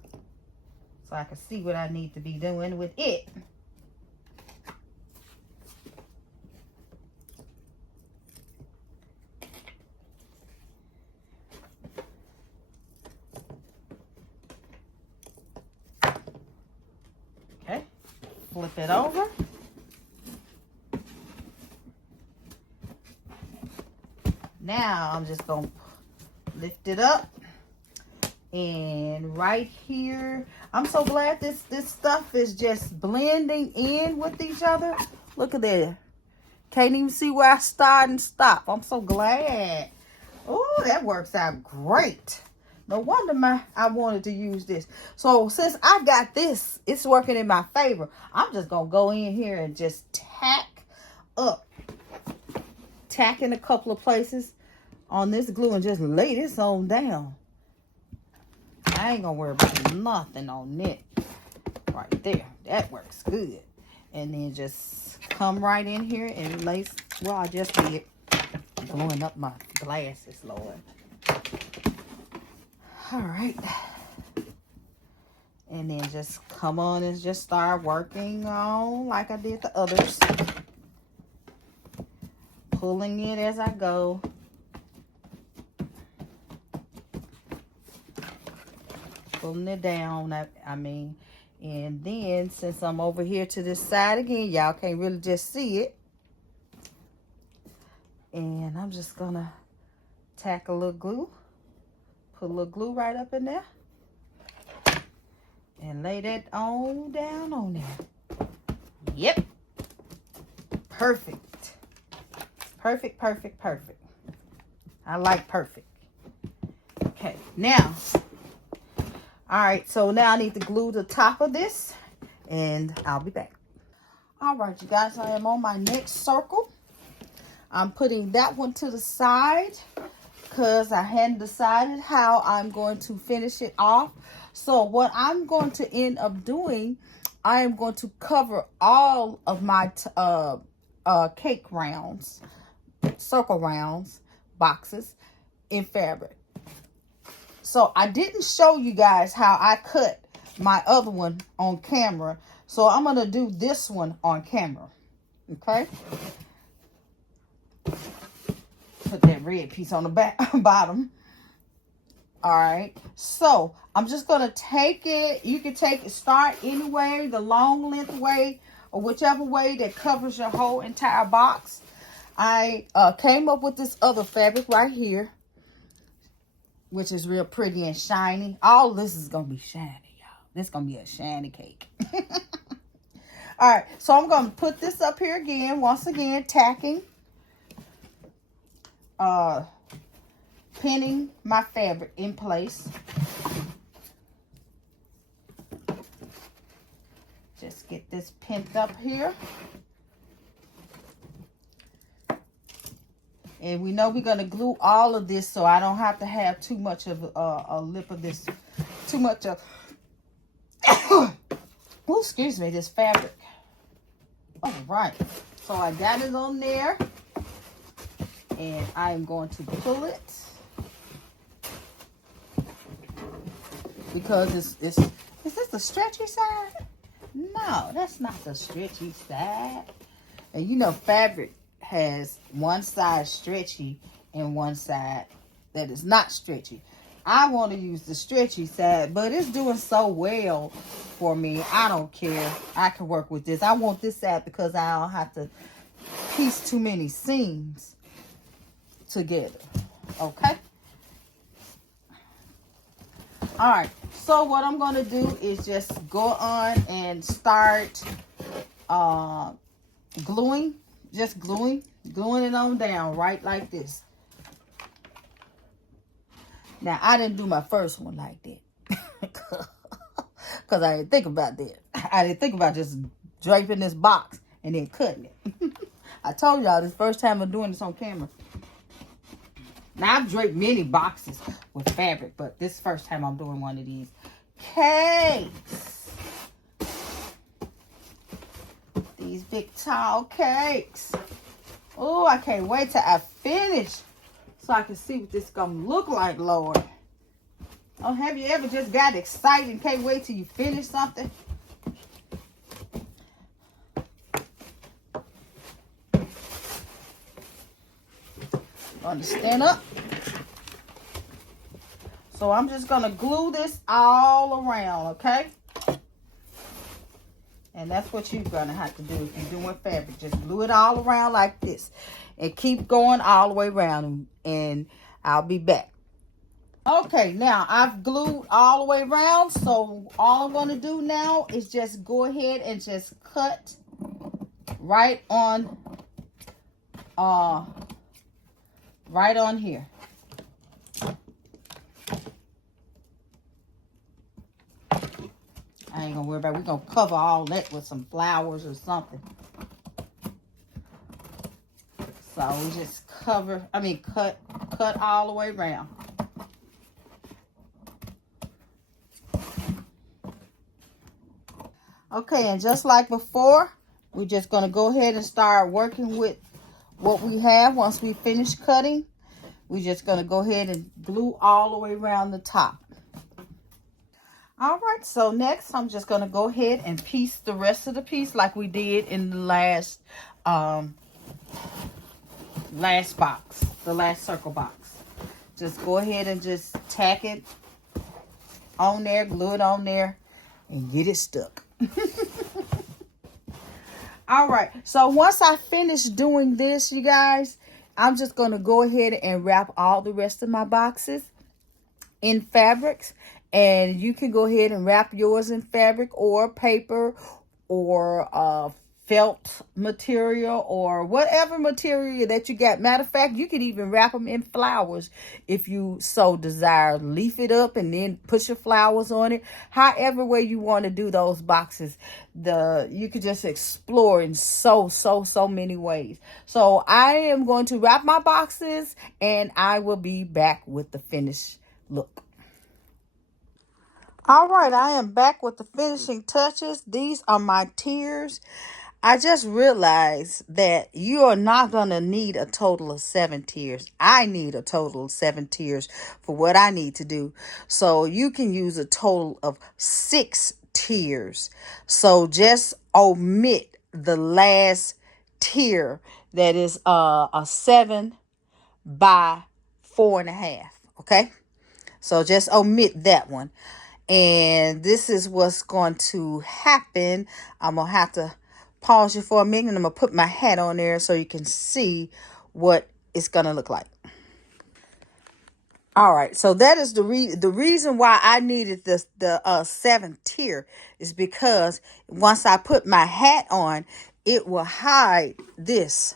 I can see what I need to be doing with it. Flip it over. Now I'm just gonna lift it up, and right here, I'm so glad this stuff is just blending in with each other. Look at that. Can't even see where I start and stop. I'm so glad. Oh, that works out great. No wonder I wanted to use this. So since I got this, it's working in my favor. I'm just gonna go in here and just tack in a couple of places on this glue and just lay this on down. I ain't gonna worry about nothing on it. Right there. That works good. And then just come right in here and lace. Well, I just did. Blowing up my glasses, Lord. All right. And then just come on and just start working on like I did the others. Pulling it as I go. Pulling it down, I mean. And then, since I'm over here to this side again, y'all can't really just see it. And I'm just gonna tack a little glue. Put a little glue right up in there. And lay that on down on there. Yep. Perfect. Perfect, perfect, perfect. I like perfect. Okay, now. Alright, so now I need to glue the top of this. And I'll be back. Alright, you guys, I am on my next circle. I'm putting that one to the side because I hadn't decided how I'm going to finish it off. So what I'm going to end up doing, I am going to cover all of my cake rounds, circle rounds, boxes in fabric. So I didn't show you guys how I cut my other one on camera. So I'm going to do this one on camera. Okay. Put that red piece on the back bottom. All right, so I'm just gonna take it. You can start any way, the long length way, or whichever way that covers your whole entire box. I came up with this other fabric right here, which is real pretty and shiny. All this is gonna be shiny, y'all. This is gonna be a shiny cake. All right, so I'm gonna put this up here again, once again, tacking. Pinning my fabric in place. Just get this pinned up here. And we know we're going to glue all of this, so I don't have to have too much of a lip of this, too much of, oh, excuse me, this fabric. All right, so I got it on there. And I'm going to pull it because is this the stretchy side? No, that's not the stretchy side. And you know, fabric has one side stretchy and one side that is not stretchy. I want to use the stretchy side, but it's doing so well for me. I don't care. I can work with this. I want this side because I don't have to piece too many seams together. Okay. All right, so what I'm going to do is just go on and start gluing, just gluing it on down right like this. Now I didn't do my first one like that because I didn't think about that. I didn't think about just draping this box and then cutting it. I told y'all this first time I'm doing this on camera. Now, I've draped many boxes with fabric, but this is the first time I'm doing one of these cakes. These big, tall cakes. Oh, I can't wait till I finish so I can see what this is going to look like, Lord. Oh, have you ever just got excited and can't wait till you finish something? Stand up. So I'm just gonna glue this all around, okay? And that's what you're going to have to do if you're doing fabric. Just glue it all around like this. And keep going all the way around. And I'll be back. Okay, now I've glued all the way around. So all I'm going to do now is just go ahead and just cut right on here. I ain't gonna worry about it. We're gonna cover all that with some flowers or something. So we just cut all the way around. Okay, and just like before, we're just gonna go ahead and start working with what we have. Once we finish cutting, we're just gonna go ahead and glue all the way around the top. All right, so next I'm just going to go ahead and piece the rest of the piece like we did in the last box, the last circle box. Just go ahead and just tack it on there, glue it on there, and get it stuck. All right, so once I finish doing this, you guys, I'm just going to go ahead and wrap all the rest of my boxes in fabrics. And you can go ahead and wrap yours in fabric or paper or felt material or whatever material that you got. Matter of fact, you could even wrap them in flowers if you so desire. Leaf it up and then put your flowers on it. However way you want to do those boxes, you could just explore in so many ways. So I am going to wrap my boxes and I will be back with the finished look. All right, I am back with the finishing touches. These are my tiers. I just realized that you are not going to need a total of 7 tiers. I need a total of 7 tiers for what I need to do. So you can use a total of 6 tiers. So just omit the last tier that is a 7 by 4.5. Okay, so just omit that one. And this is what's going to happen. I'm going to have to pause you for a minute. And I'm going to put my hat on there so you can see what it's going to look like. All right. So that is the reason why I needed the 7th tier is because once I put my hat on, it will hide this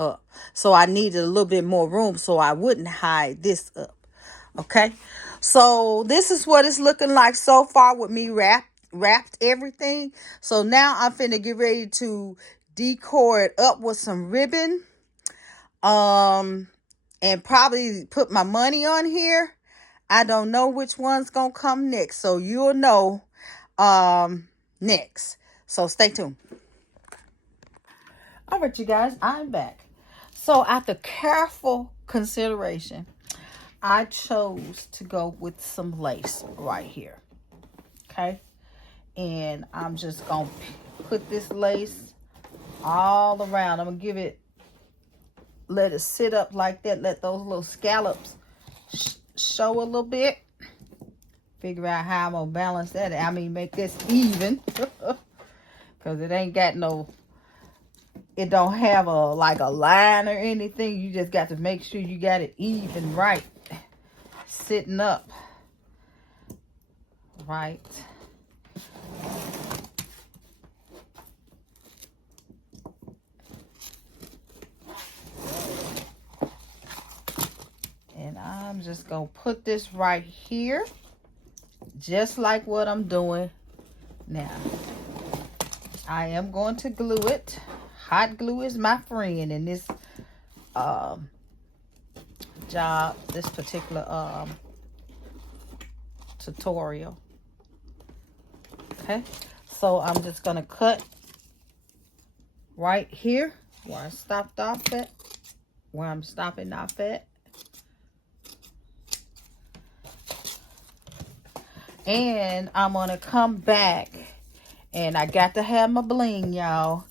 up. So I needed a little bit more room so I wouldn't hide this up. Okay, so this is what it's looking like so far with me wrapped everything. So now I'm finna get ready to decor it up with some ribbon, and probably put my money on here. I don't know which one's gonna come next, so you'll know next. So stay tuned. All right, you guys, I'm back. So after careful consideration, I chose to go with some lace right here. Okay. And I'm just going to put this lace all around. I'm going to let it sit up like that. Let those little scallops show a little bit. Figure out how I'm going to balance that. I mean, make this even. Because it ain't got it don't have a line or anything. You just got to make sure you got it even right. Sitting up right. And I'm just gonna put this right here, just like what I'm doing now. I am going to glue it. Hot glue is my friend in this job, this particular tutorial. Okay, so I'm just gonna cut right here where I stopped off at, where I'm stopping off at. And I'm gonna come back, and I got to have my bling, y'all.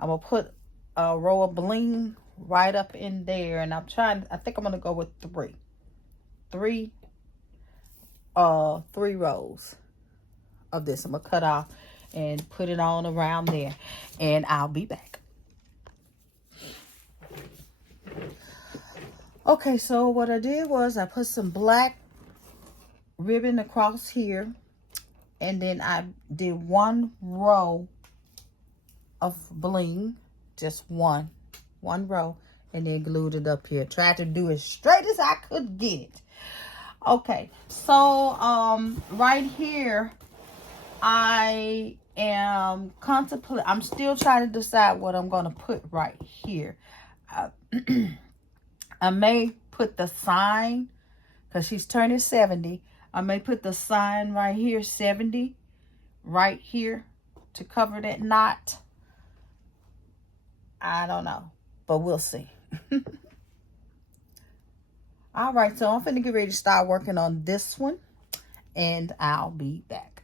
I'm gonna put a row of bling right up in there, and I think I'm gonna go with three rows of this. I'm gonna cut off, and put it on around there. And I'll be back. Okay, so what I did was I put some black ribbon across here, and then I did one row of bling, just one row, and then glued it up here. Tried to do it straight as I could get it. Okay, so right here I am contemplating. I'm still trying to decide what I'm going to put right here. I may put the sign, because she's turning 70. I may put the sign right here, 70, right here to cover that knot. I don't know, but we'll see. All right, so I'm finna get ready to start working on this one, and I'll be back.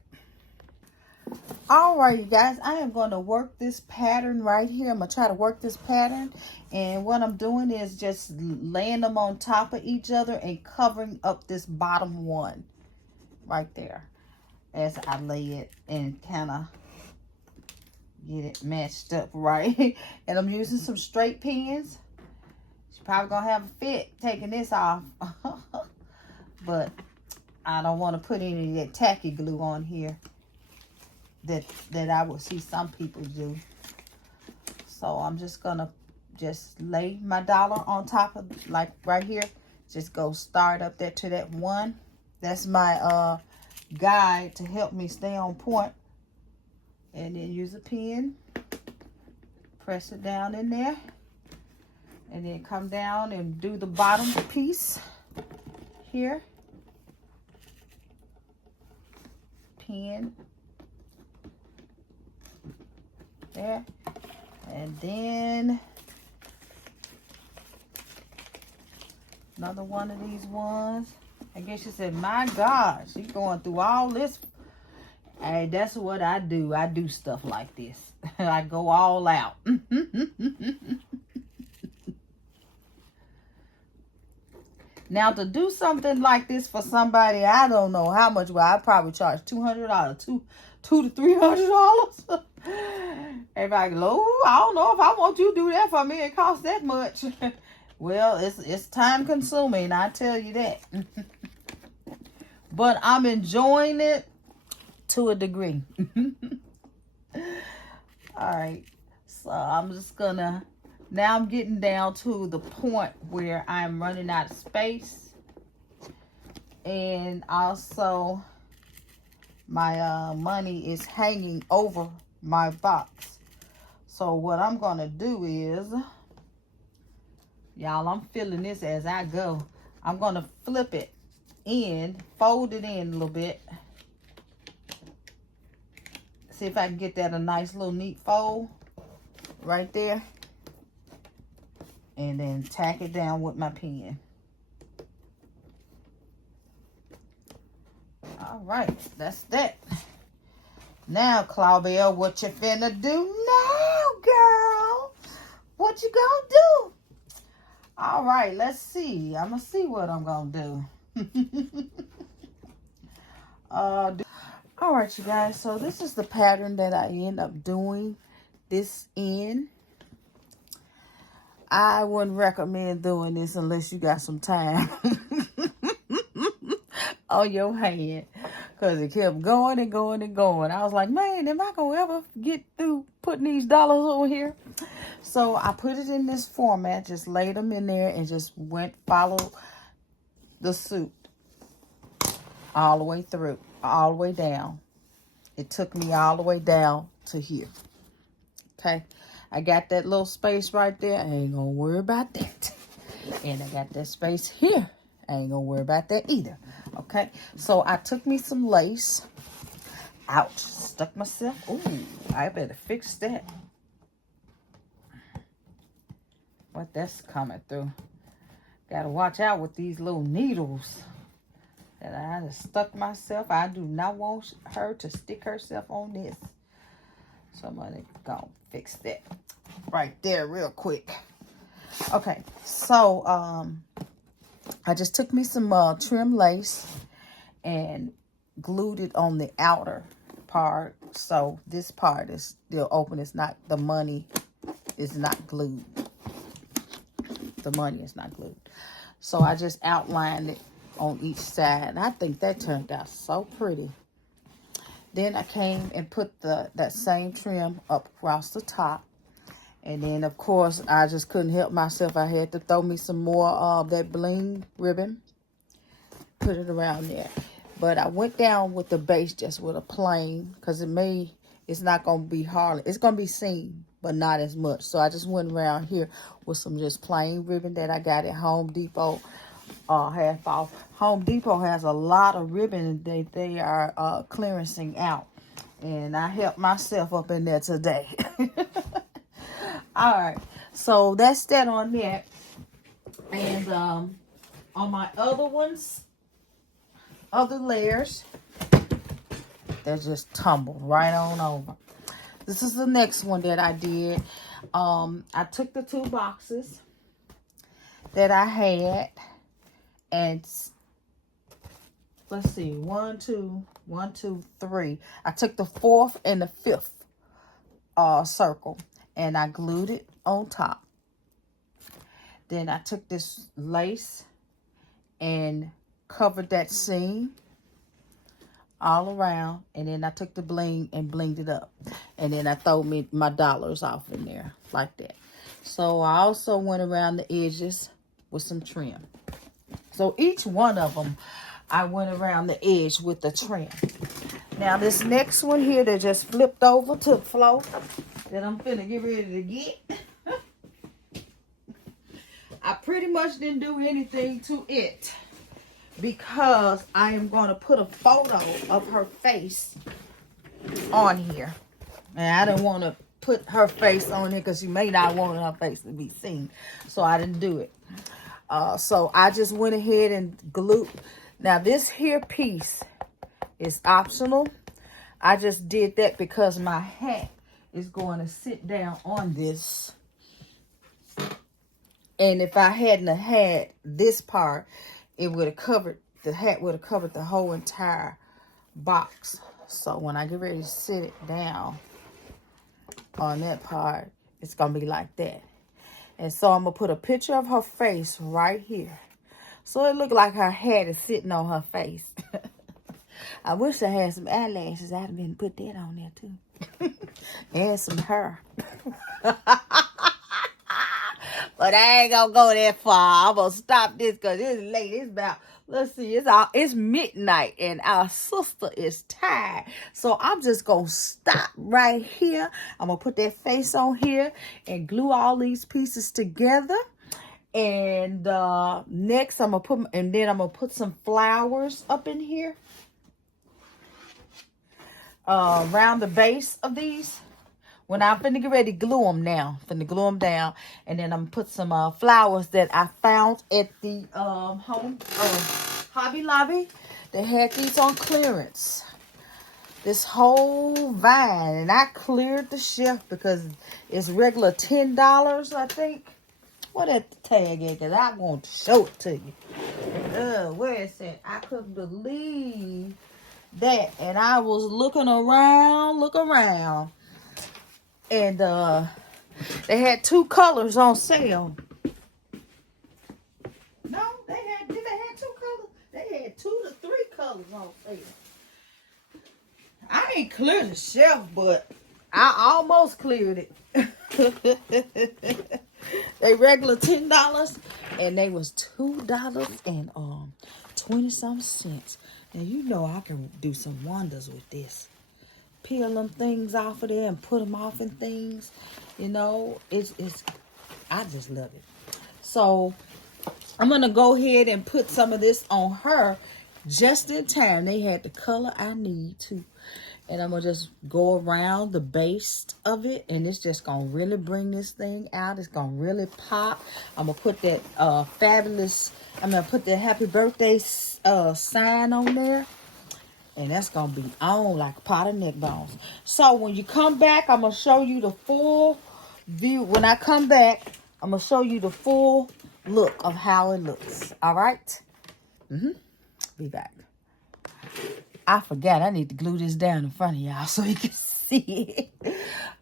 All right, you guys, I am going to work this pattern right here. I'm going to try to work this pattern, and what I'm doing is just laying them on top of each other and covering up this bottom one right there as I lay it and kind of get it matched up right. And I'm using some straight pins. She's probably gonna have a fit taking this off. But I don't want to put any of that tacky glue on here that I would see some people do. So I'm just gonna lay my dollar on top of, like right here. Just go start up there to that one. That's my guide to help me stay on point. And then use a pin, press it down in there, and then come down and do the bottom piece here. Pin there, and then another one of these ones. I guess she said, my God, she's going through all this. Hey, that's what I do. I do stuff like this. I go all out. Now, to do something like this for somebody, I don't know how much. Well, I probably charge $200, $200 to $300. Everybody go, oh, I don't know if I want you to do that for me. It costs that much. Well, it's time consuming. I tell you that. But I'm enjoying it to a degree. All right, so I'm just gonna, now I'm getting down to the point where I'm running out of space, and also my money is hanging over my box. So what I'm gonna do is, y'all, I'm feeling this as I go. I'm gonna flip it in, fold it in a little bit. See if I can get that a nice little neat fold right there. And then tack it down with my pen. All right, that's that. Now, Claudel, what you finna do now, girl? What you gonna do? All right, let's see. I'm gonna see what I'm gonna do. All right, you guys, so this is the pattern that I end up doing this in. I wouldn't recommend doing this unless you got some time on your hand, because it kept going and going and going. I was like, man, am I going to ever get through putting these dollars over here? So I put it in this format, just laid them in there and just followed the suit all the way through, all the way down. It took me all the way down to here. Okay. I got that little space right there. I ain't gonna worry about that. And I got that space here. I ain't gonna worry about that either. Okay. So I took me some lace. Ouch. Stuck myself. Ooh, I better fix that. What that's coming through. Gotta watch out with these little needles that I just stuck myself. I do not want her to stick herself on this. So I'm gonna go fix that right there real quick. Okay, so I just took me some trim lace and glued it on the outer part So this part is still open. It's not, the money is not glued. The money is not glued. So I just outlined it on each side. And I think that turned out so pretty. Then I came and put that same trim up across the top. And then, of course, I just couldn't help myself. I had to throw me some more of that bling ribbon. Put it around there. But I went down with the base just with a plain. Because it's not going to be hard. It's going to be seen, but not as much. So I just went around here with some just plain ribbon that I got at Home Depot. Half off. Home Depot has a lot of ribbon they are clearancing out. And I helped myself up in there today. Alright. So that's that on that. And on my other ones, other layers, they just tumbled right on over. This is the next one that I did. I took the 2 boxes that I had. And let's see, 1, 2, 3. I took the 4th and the 5th circle and I glued it on top. Then I took this lace and covered that seam all around, and then I took the bling and blinged it up, and then I threw my dollars off in there like that. So I also went around the edges with some trim. So each one of them, I went around the edge with the trim. Now this next one here that just flipped over to the floor, that I'm finna get ready to get. I pretty much didn't do anything to it because I am going to put a photo of her face on here. And I didn't want to put her face on here because she may not want her face to be seen. So I didn't do it. So I just went ahead and glued. Now this here piece is optional. I just did that because my hat is going to sit down on this. And if I hadn't had this part, it would have covered, the hat would have covered the whole entire box. So when I get ready to sit it down on that part, it's going to be like that. And so I'm going to put a picture of her face right here. So it looked like her hat is sitting on her face. I wish I had some eyelashes. I'd have been put that on there too. And some hair. But I ain't gonna go that far. I'm gonna stop this because it's late. It's about, let's see, it's midnight and our sister is tired. So I'm just gonna stop right here. I'm gonna put that face on here and glue all these pieces together. And next I'm gonna put some flowers up in here around the base of these. When I'm finna get ready to glue them now, finna glue them down, and then I'm gonna put some flowers that I found at the Hobby Lobby. They had these on clearance. This whole vine, and I cleared the shelf because it's regular $10, I think. What that the tag is? Cause I want to show it to you. Where is it? I couldn't believe that, and I was looking around. And they had 2 colors on sale. No, did they have 2 colors? They had 2 to 3 colors on sale. I ain't cleared the shelf, but I almost cleared it. They regular $10, and they was $2 and 20-some cents. Now you know I can do some wonders with this. Peel them things off of there and put them off in things. You know, I just love it. So I'm going to go ahead and put some of this on her just in time. They had the color I need to. And I'm going to just go around the base of it. And it's just going to really bring this thing out. It's going to really pop. I'm going to put that I'm going to put the happy birthday sign on there. And that's going to be on like a pot of neck bones. So when you come back, I'm going to show you the full view. When I come back, I'm going to show you the full look of how it looks. All right? Be back. I forgot I need to glue this down in front of y'all so you can see it.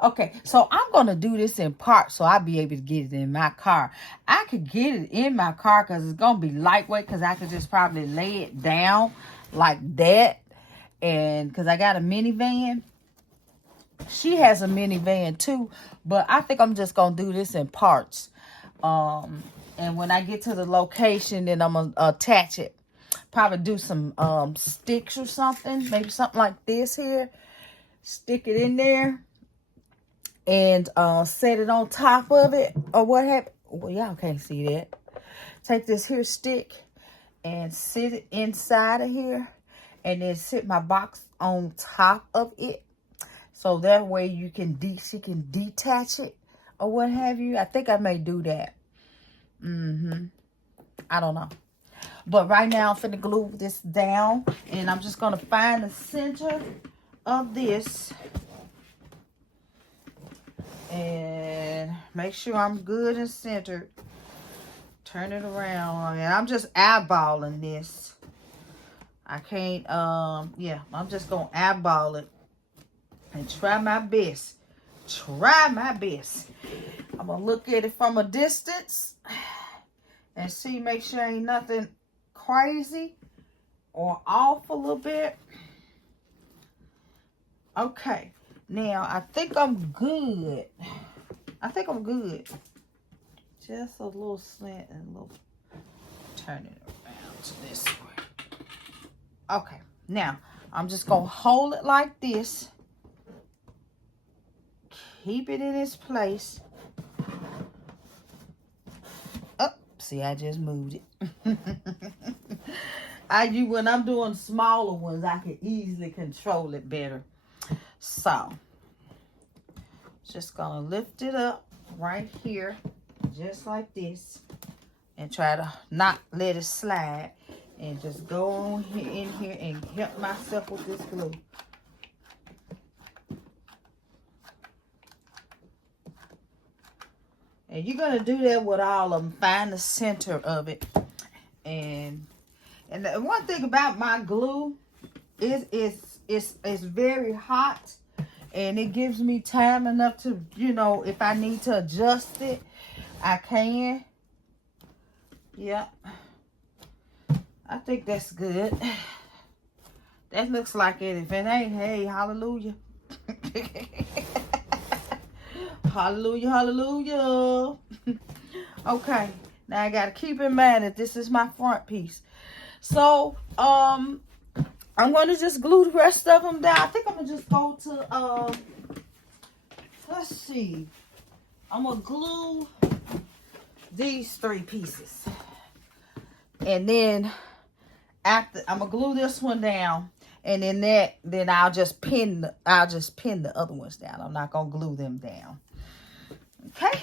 Okay, so I'm going to do this in parts so I'll be able to get it in my car. I could get it in my car because it's going to be lightweight because I could just probably lay it down like that. And because I got a minivan. She has a minivan too, but I think I'm just going to do this in parts. And when I get to the location, then I'm going to attach it. Probably do some sticks or something. Maybe something like this here. Stick it in there. And set it on top of it. Or what happened. Well, y'all can't see that. Take this here stick and sit it inside of here. And then sit my box on top of it. So that way you can she can detach it. Or what have you. I think I may do that. I don't know. But right now I'm finna glue this down. And I'm just gonna find the center of this. And make sure I'm good and centered. Turn it around. And I'm just eyeballing this. I can't, yeah. I'm just gonna eyeball it. And try my best. Try my best. I'm gonna look at it from a distance. And see, make sure ain't nothing crazy or off a little bit. Okay. Now, I think I'm good. I think I'm good. Just a little slant and a little turn it around to this way. Okay. Now, I'm just going to hold it like this. Keep it in its place. Oh, see, I just moved it. When I'm doing smaller ones, I can easily control it better. So, just gonna lift it up right here, just like this, and try to not let it slide, and just go on in here and help myself with this glue. And you're gonna do that with all of them. Find the center of it, and the one thing about my glue is it's very hot. And it gives me time enough to, you know, if I need to adjust it, I can. Yep. I think that's good. That looks like it. If it ain't, hey, hallelujah. Hallelujah, hallelujah. Okay. Now I got to keep in mind that this is my front piece. So, I'm going to just glue the rest of them down. I think I'm going to just go to, let's see. I'm going to glue these 3 pieces. And then after, I'm going to glue this one down. And then I'll just pin the other ones down. I'm not going to glue them down. Okay.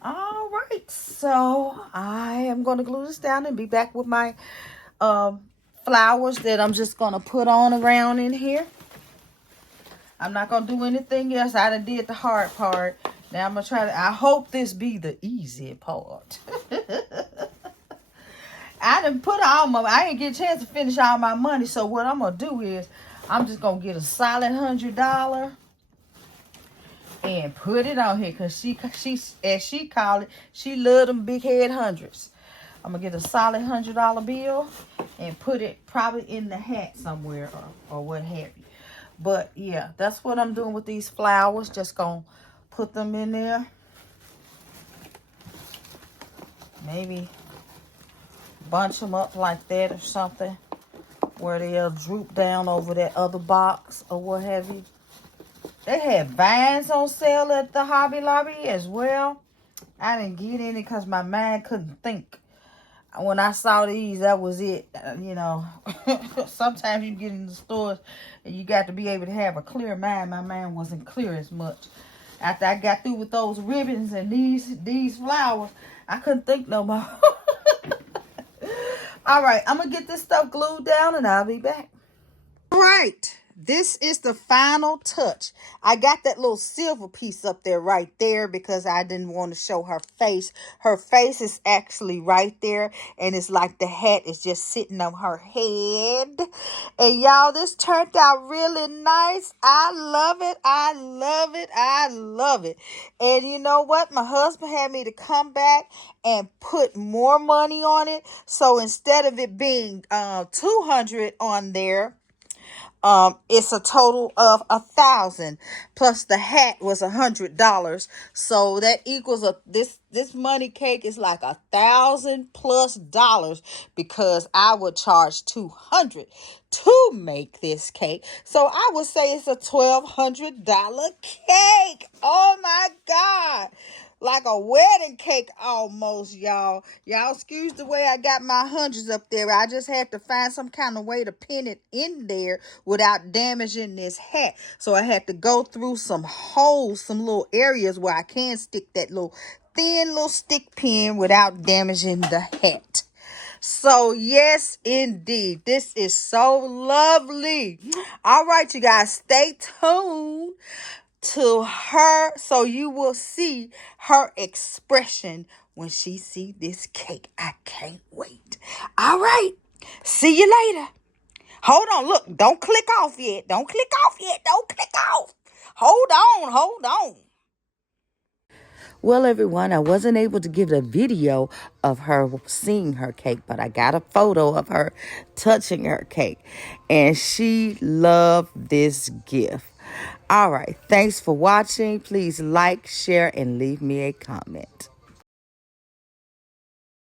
All right. So I am going to glue this down and be back with my, flowers that I'm just going to put on around in here. I'm not going to do anything else. I done did the hard part. Now I'm going to try to, I hope this be the easy part. I done put I ain't get a chance to finish all my money. So what I'm going to do is, I'm just going to get a solid $100 and put it on here. Because she, as she call it, she love them big head hundreds. I'm going to get a solid $100 bill and put it probably in the hat somewhere or what have you. But, yeah, that's what I'm doing with these flowers. Just going to put them in there. Maybe bunch them up like that or something. Where they'll droop down over that other box or what have you. They had vines on sale at the Hobby Lobby as well. I didn't get any because my mind couldn't think. When I saw these, that was it. You know, sometimes you get in the stores and you got to be able to have a clear mind. My mind wasn't clear as much. After I got through with those ribbons and these flowers, I couldn't think no more. All right, I'm going to get this stuff glued down and I'll be back. All right, This is the final touch. I got that little silver piece up there right there because I didn't want to show her face. Her face is actually right there, and it's like the hat is just sitting on her head. And y'all, this turned out really nice. I love it. I love it. I love it. And you know what? My husband had me to come back and put more money on it. So instead of it being $200 on there, it's a total of 1,000 plus the hat was $100. So that equals this money cake is like $1,000+ because I would charge 200 to make this cake. So I would say it's a $1,200 cake. Oh my God. Like a wedding cake almost, y'all. Y'all excuse the way I got my hundreds up there. I just had to find some kind of way to pin it in there without damaging this hat. So I had to go through some holes, some little areas where I can stick that little thin little stick pin without damaging the hat. So yes, indeed, this is so lovely. All right, you guys, stay tuned to her so you will see her expression when she see this cake. I can't wait. All right, see you later. Hold on, look, don't click off yet. Don't click off yet. Don't click off. Hold on, hold on. Well, everyone, I wasn't able to give a video of her seeing her cake, but I got a photo of her touching her cake, and she loved this gift. All right, thanks for watching. Please like, share, and leave me a comment.